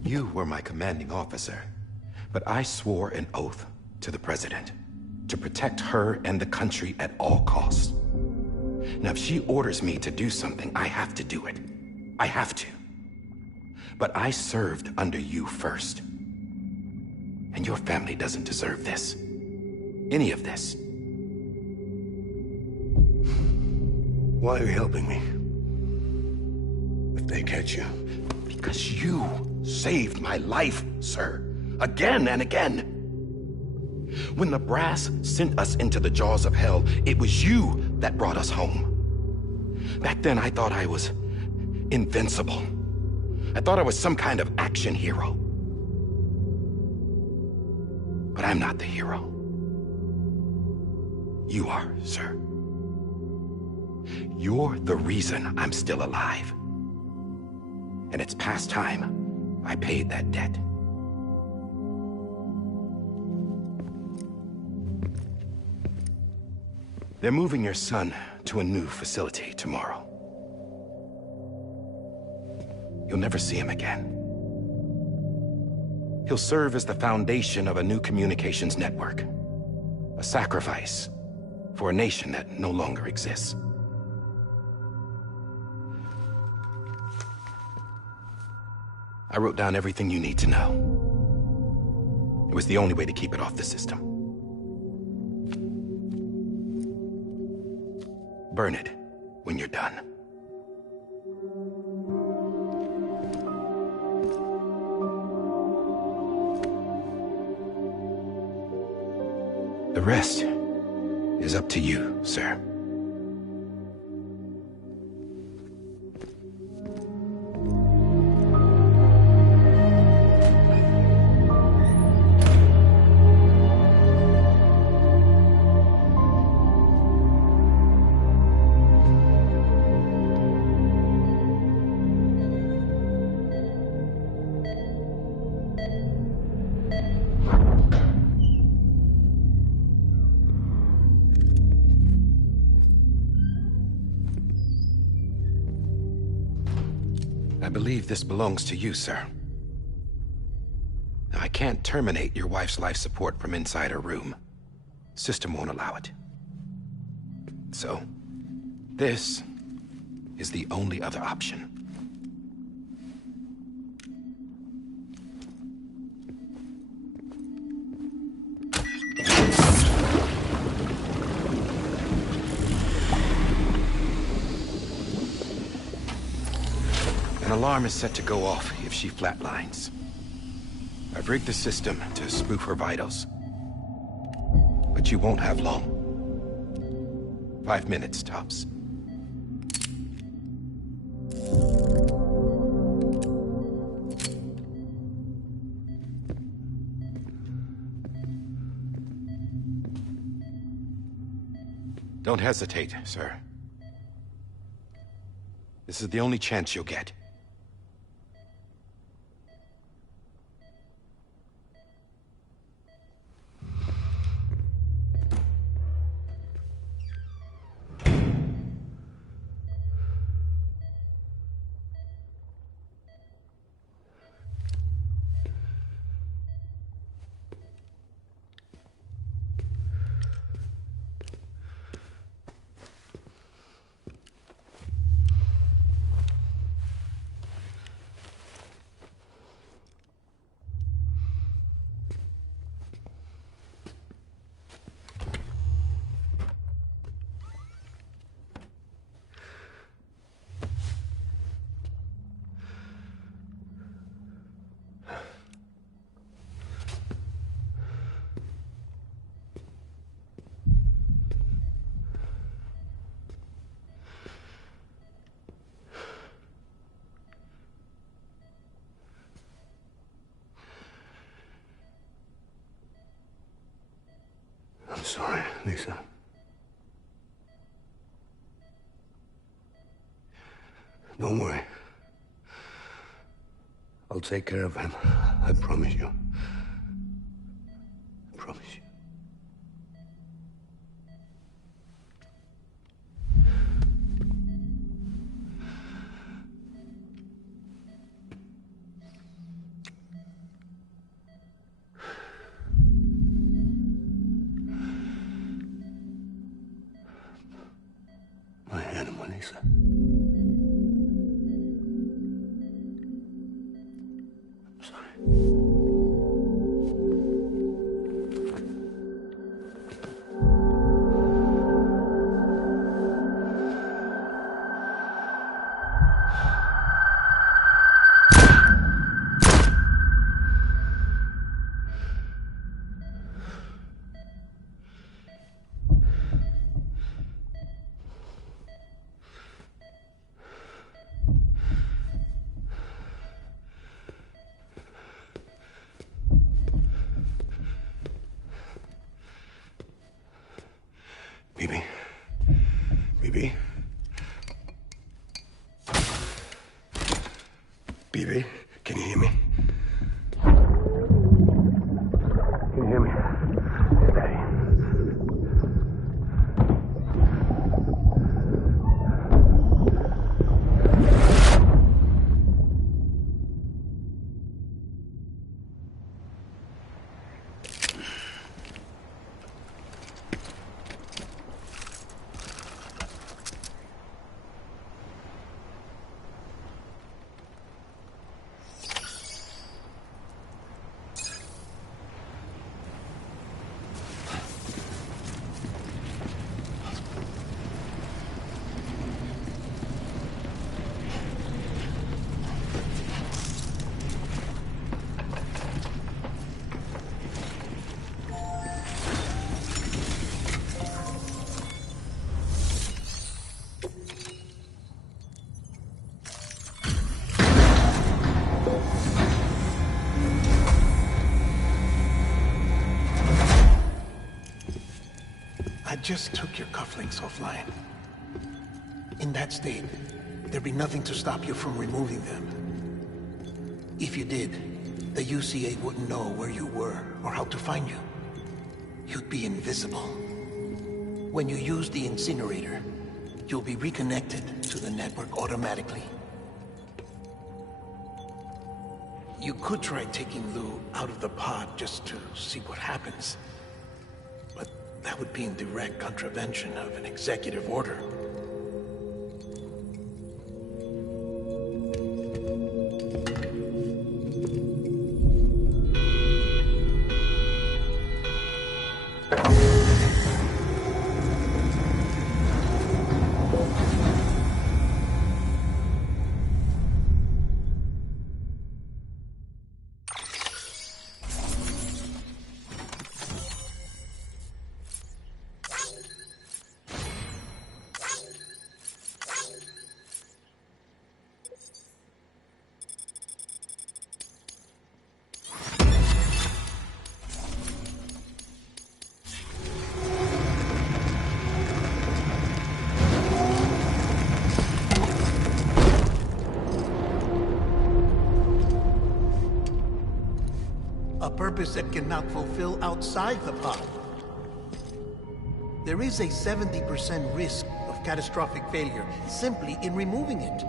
You were my commanding officer, but I swore an oath to the President to protect her and the country at all costs. Now, if she orders me to do something, I have to do it. I have to. But I served under you first. And your family doesn't deserve this. Any of this. Why are you helping me? If they catch you. Because you saved my life, sir. Again and again. When the brass sent us into the jaws of hell, it was you that brought us home. Back then, I thought I was invincible. I thought I was some kind of action hero. But I'm not the hero. You are, sir. You're the reason I'm still alive. And it's past time I paid that debt. They're moving your son to a new facility tomorrow. You'll never see him again. He'll serve as the foundation of a new communications network. A sacrifice for a nation that no longer exists. I wrote down everything you need to know. It was the only way to keep it off the system. Burn it when you're done. The rest is up to you, sir. I believe this belongs to you, sir. Now, I can't terminate your wife's life support from inside her room. System won't allow it. So, this is the only other option. An alarm is set to go off if she flatlines. I've rigged the system to spoof her vitals. But you won't have long. 5 minutes, tops. Don't hesitate, sir. This is the only chance you'll get. I'm sorry, Lisa. Don't worry. I'll take care of him. I promise you. I promise you. My animal, Lisa. I'm sorry. Bibi. Bibi. Bibi, can you hear me? Can you hear me? It's Daddy. just took your cufflinks offline. In that state, there'd be nothing to stop you from removing them. If you did, the UCA wouldn't know where you were or how to find you. You'd be invisible. When you use the incinerator, you'll be reconnected to the network automatically. You could try taking Lou out of the pod just to see what happens. But that would be in direct contravention of an executive order. A purpose that cannot fulfill outside the pod. There is a 70% risk of catastrophic failure simply in removing it.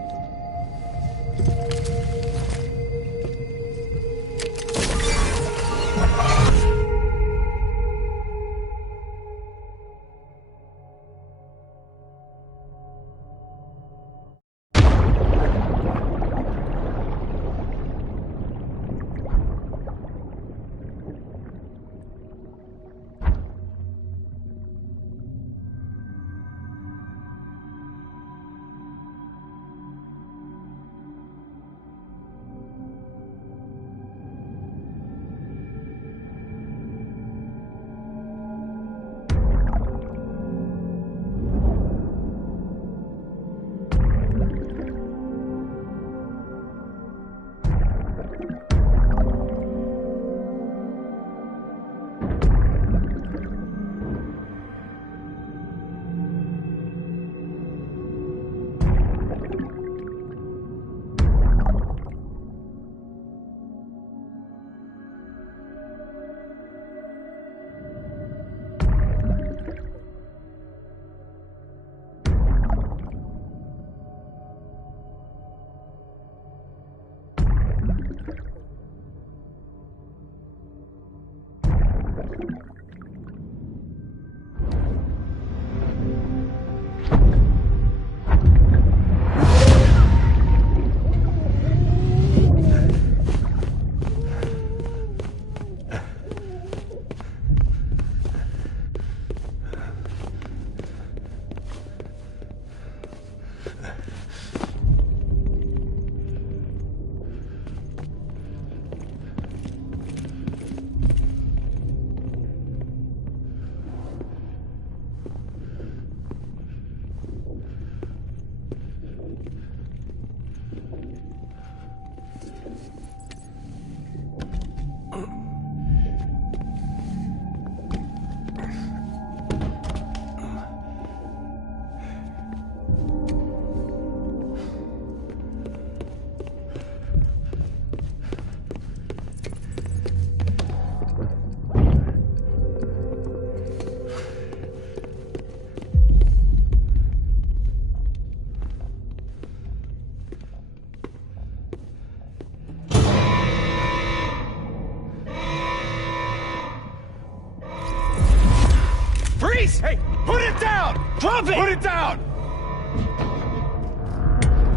Hey, put it down! Drop it! Put it down!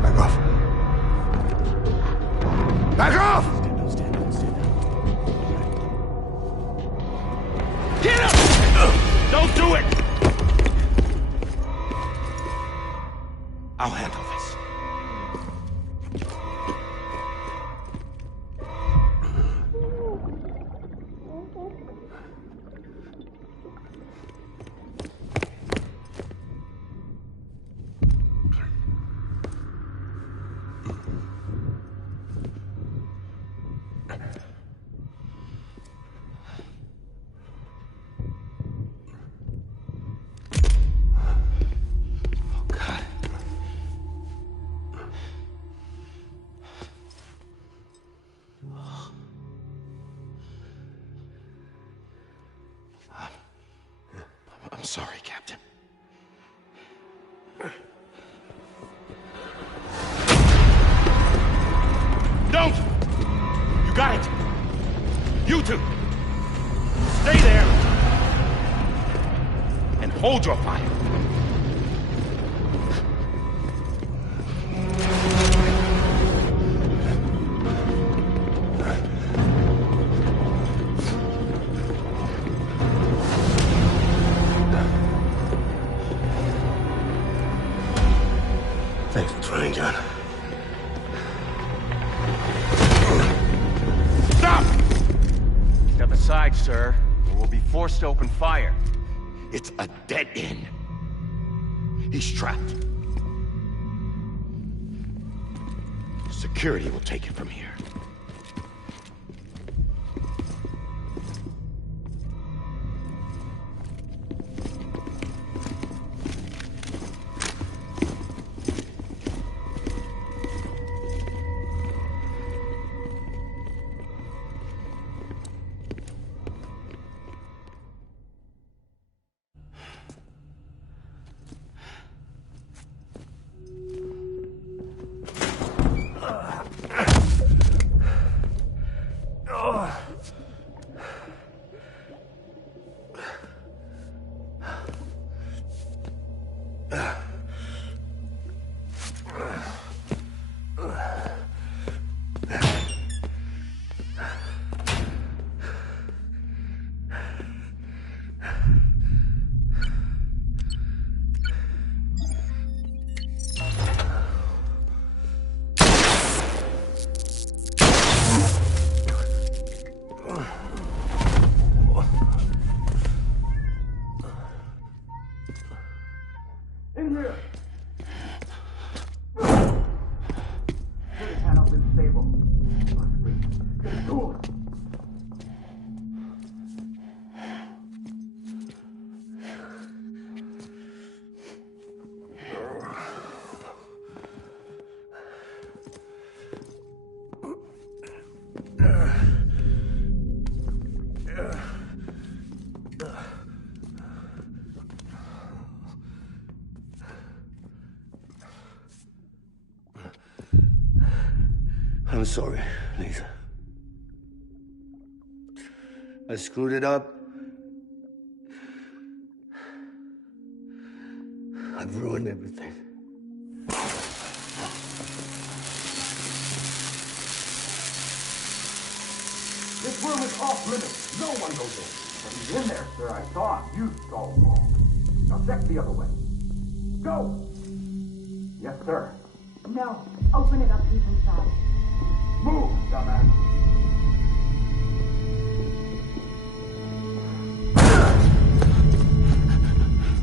Back off. Back off! Get him! Don't do it! I'll handle this. Don't! You got it! You two! Stay there! And hold your fire! Thanks for trying, John. Stop! Step aside, sir, or we'll be forced to open fire. It's a dead end. He's trapped. Security will take it from here. I'm sorry, Lisa. I screwed it up. I've ruined everything. This room is off limits. No one goes in. But he's in there, sir. I saw him. You saw him wrong. Now check the other way. Go! Yes, sir. No. Open it up deep inside. Move, dumbass.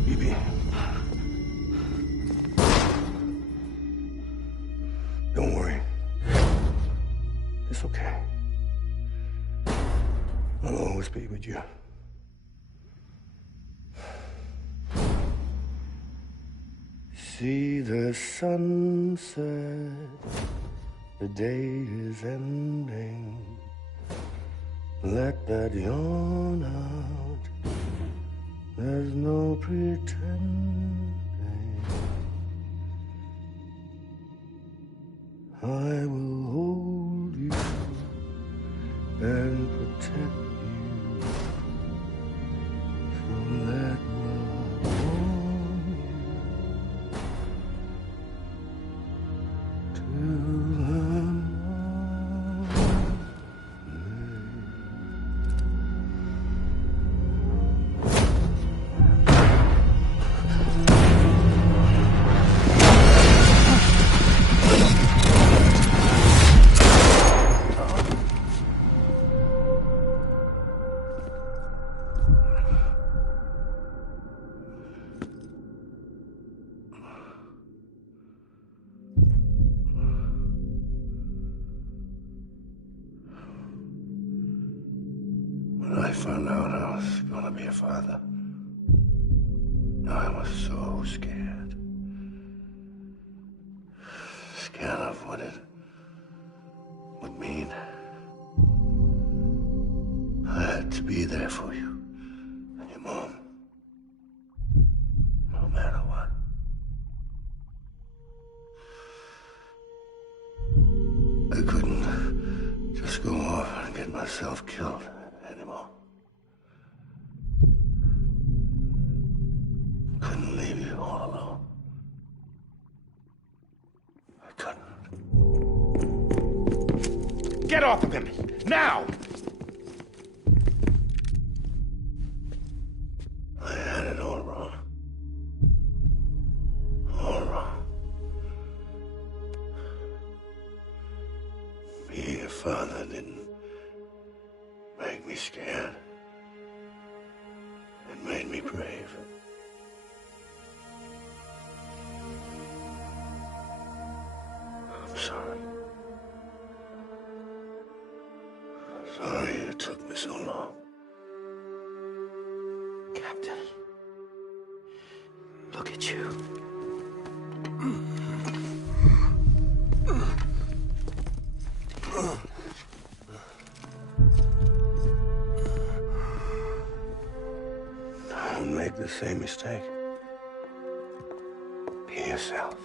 Bibi. Don't worry. It's okay. I'll always be with you. See the sunset. The day is ending. Let that yawn out. There's no pretending. I will hold you and protect you. So let love warm you to When I found out I was gonna be a father, I was so scared. Scared of what it would mean. I had to be there for you and your mom, no matter what. myself killed anymore. Couldn't leave you all alone. I couldn't. Get off of him! Now! I had it all wrong. All wrong. Being a father didn't make me scared. It made me brave. I'm sorry. Sorry it took me so long. Captain, look at you. Don't make the same mistake. Be yourself.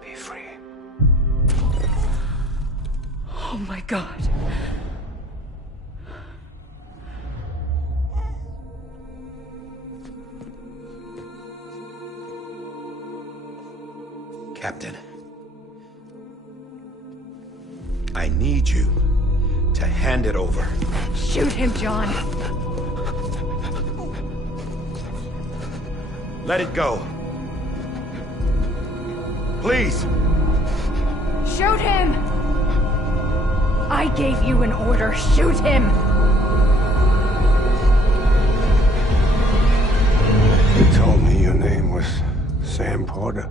Be free. Oh my God. Captain, I need you to hand it over. Shoot him, John. Let it go. Please. Shoot him! I gave you an order. Shoot him! You told me your name was Sam Porter.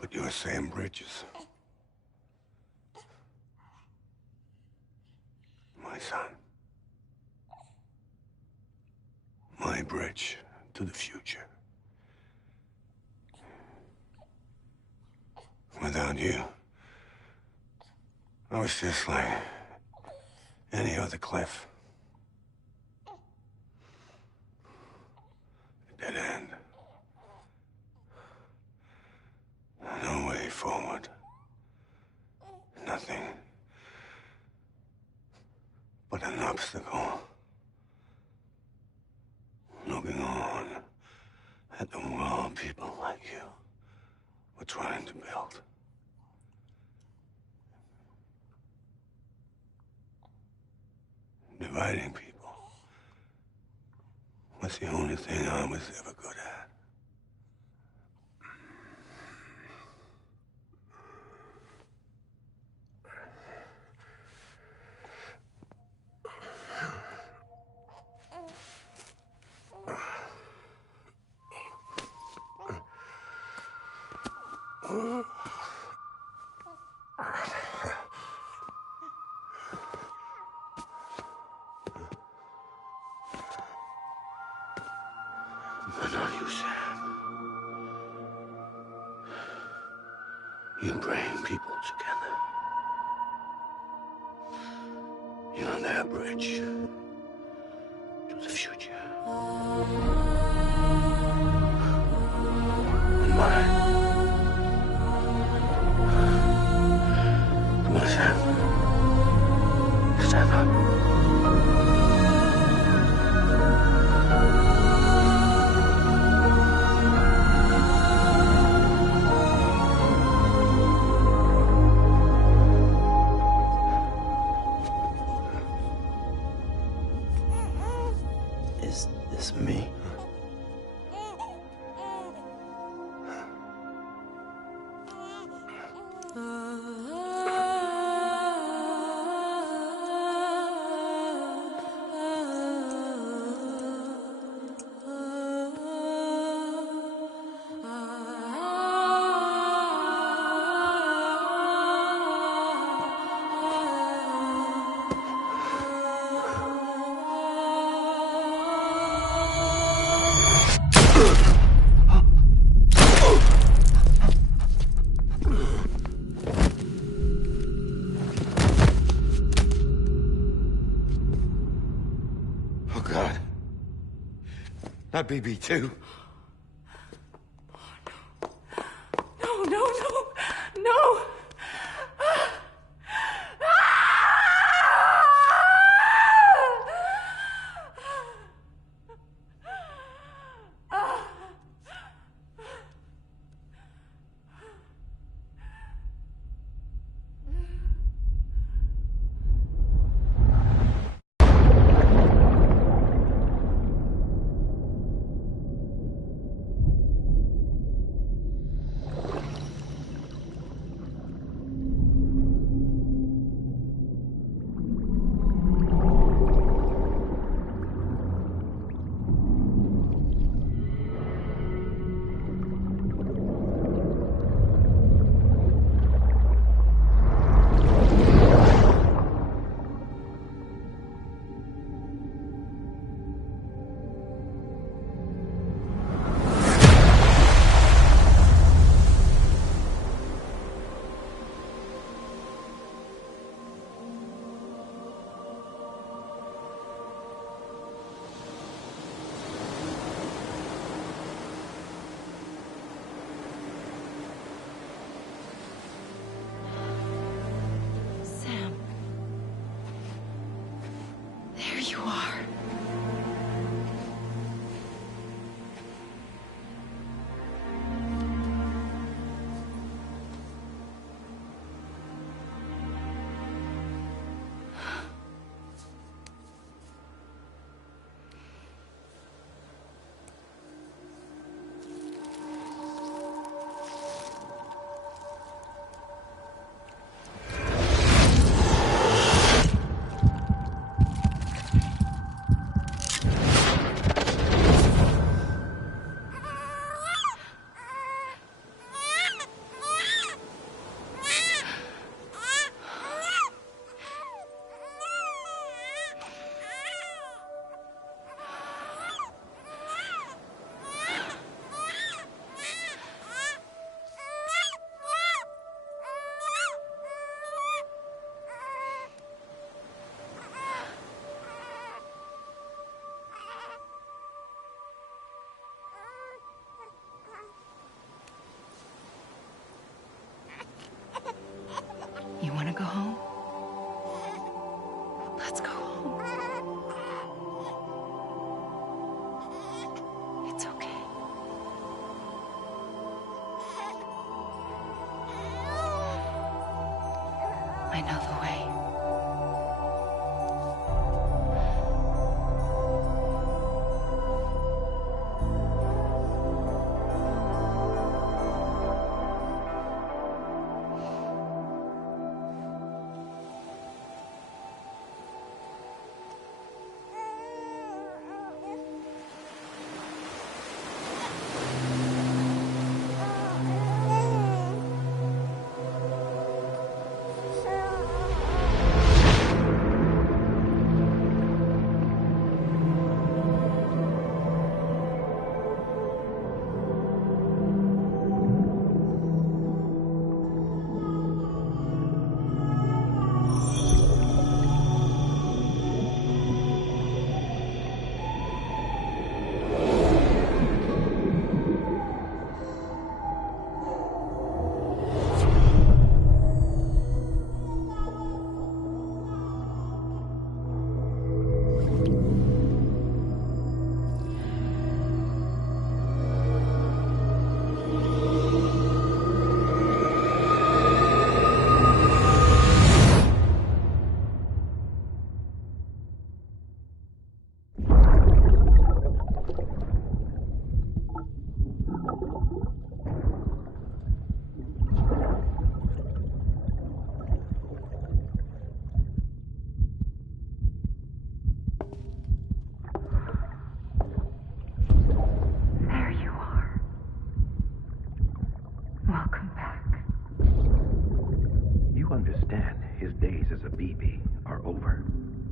But you're Sam Bridges. My son. My bridge to the future. Without you, I was just like any other Cliff. A dead end. No way forward. Nothing but an obstacle. Looking on at the world people like you were trying to build. Dividing people was the only thing I was ever good at. But not you, Sam. You bring people together. You're their bridge to the future. And mine. Come on, Sam. Stand up. Is this me? Oh, God. Not BB2. you are. You want to go home? Let's go home. It's okay. I know the way.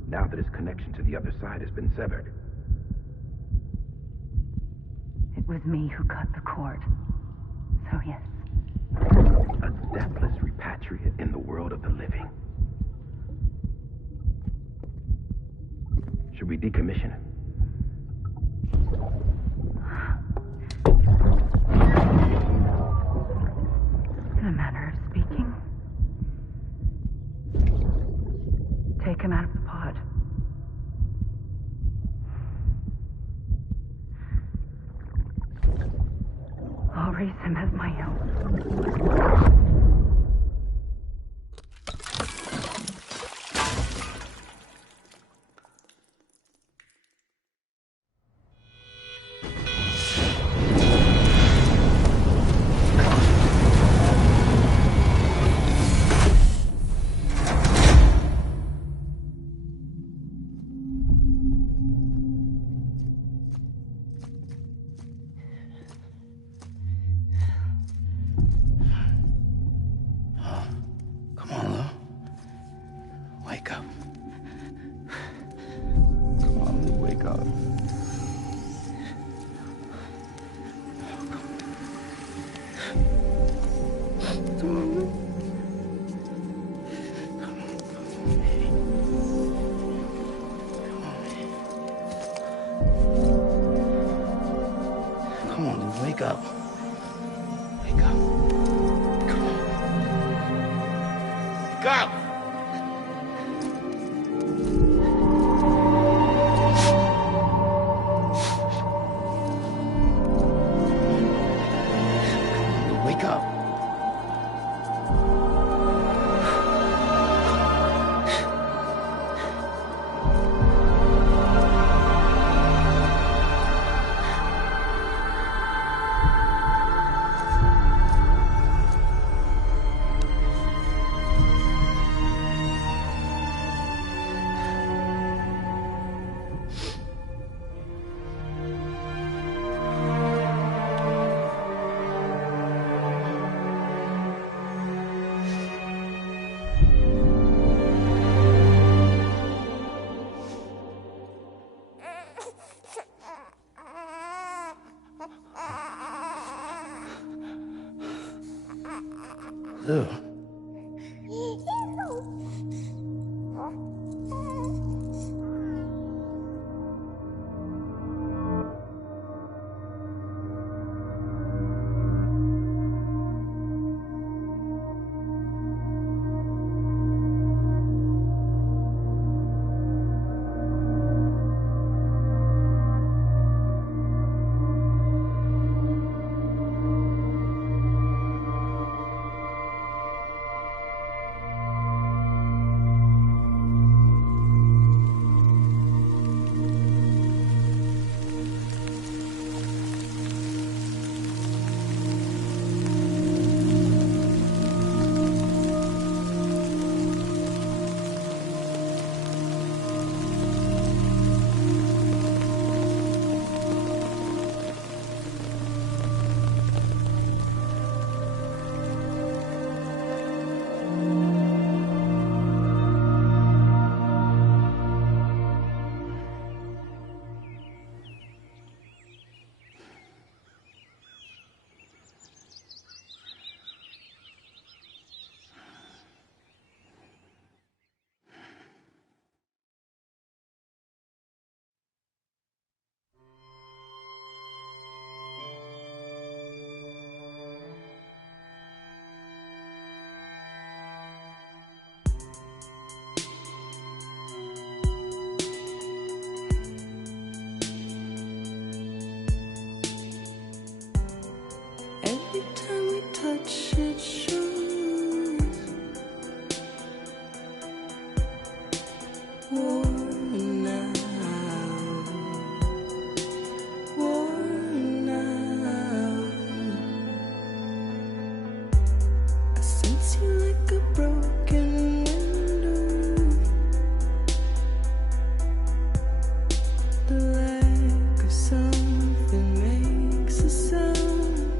Now that his connection to the other side has been severed. It was me who cut the cord. So yes. A deathless repatriate in the world of the living. Should we decommission him? In a manner of speaking. Take him out of the pod. I'll raise him as my own. Come on, Lou, wake up. Wake up. Come on. Wake up! do. Every time we touch it shows worn out, worn out. I sense you like a broken window, the lack of something makes a sound.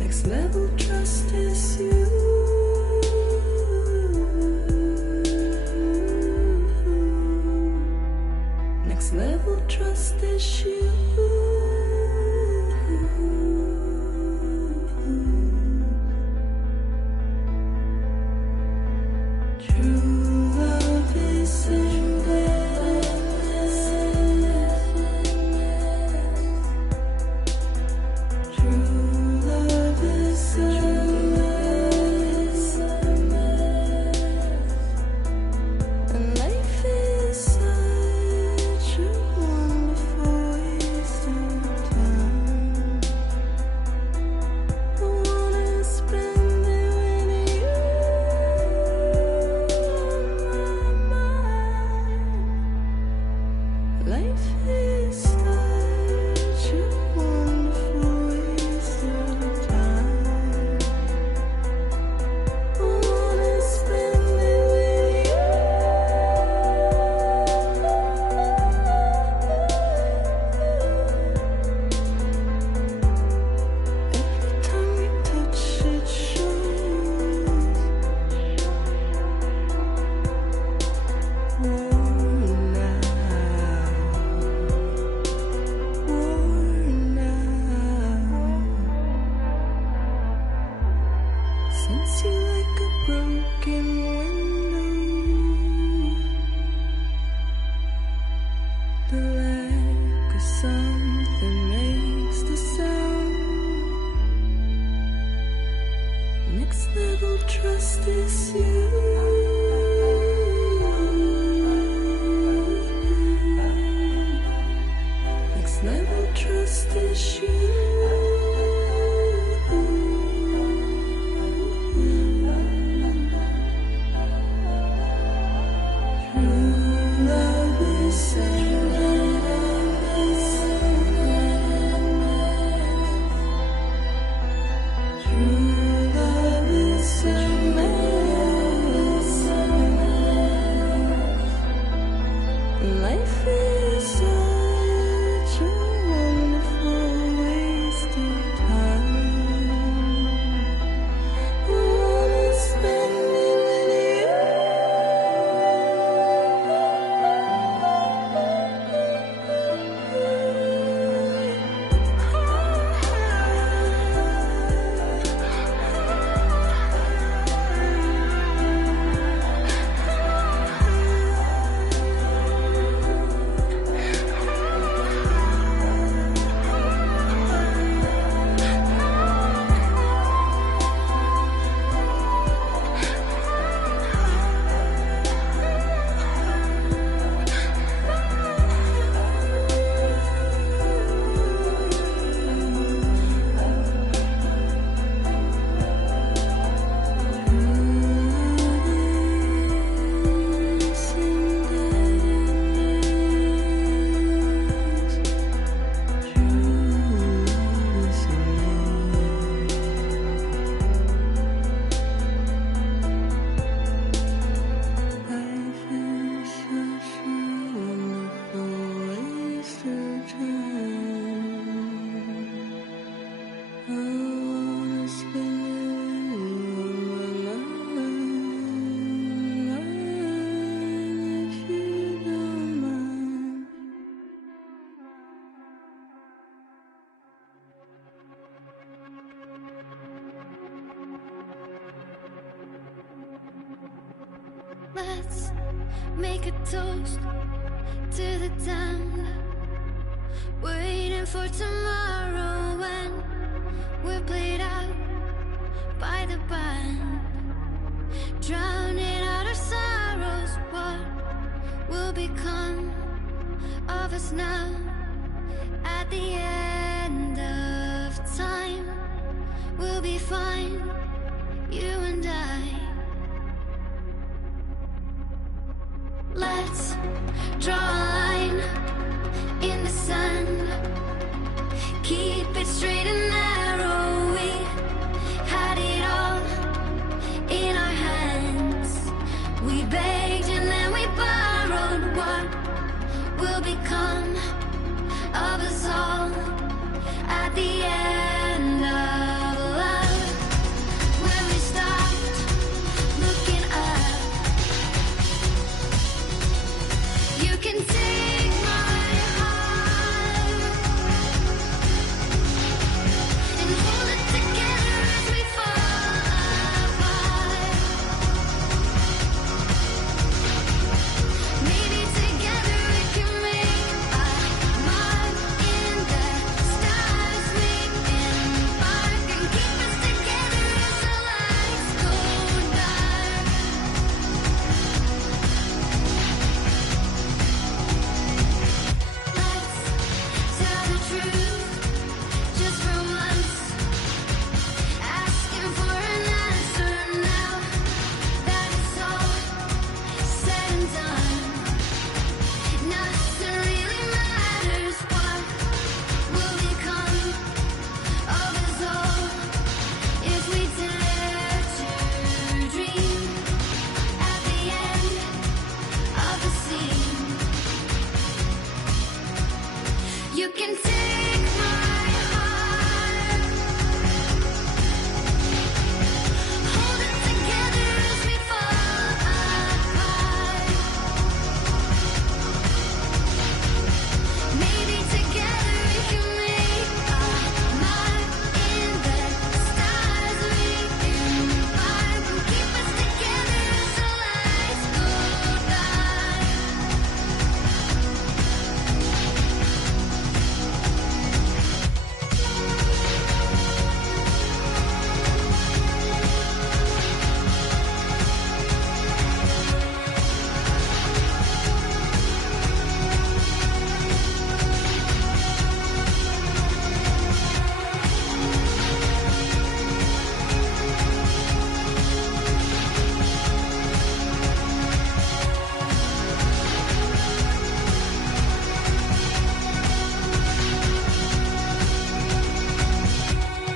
Next level trust is you. Next level trust is you. True love is endless. True love is endless. And life is such a wonderful waste of time. I wanna spend it with you on my mind. Life is such a wonderful waste of time. I wanna spend it with you. Every time we touch it shows worn out, worn out. Sense you like a broken window, the lack of something makes the sound. Next level trust is you. Next level trust is you. True love is endless. True love is endless. Life is such a wonderful waste of time. I wanna spend it with you. Let's make a toast to the damned, waiting for tomorrow when we're played out by the band, drowning out our sorrows. What will become of us now at the end of time? We'll be fine, you and I. Let's draw a line in the sand, keep it straight and narrow. We had it all in our hands. We begged and then we borrowed. What will become of us all at the end of love? When we stopped looking up, you can take my heart and hold it together as we fall apart. Maybe together we can make a mark in the stars. We embark and keep us together as the lights go dark. Let's tell the truth just for once, asking for an answer now that it's all said and done. Nothing really matters. What will become of us all if we dare to dream at the end of the scene? You can take my heart, hold it together as we fall apart. Maybe together we can make a mark in the stars. We embark and keep us together as the lights go dark.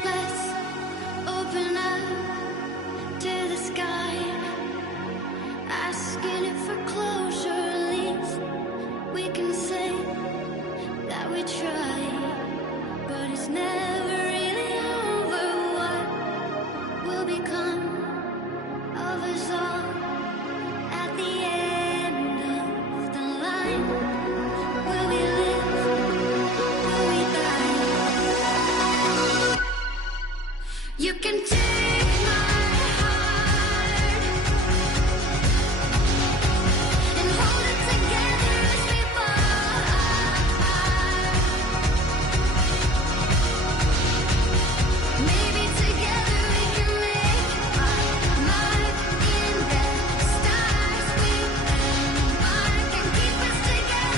Let's open up to the sky, asking it for closure. At least we can say that we tried, but it's never really over. What will become of us all at the end of the line? Will we live? Will we die? You can take my heart and hold it together as we fall apart. Maybe together we can make a mark in the stars. We embark and keep us together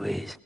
Louise.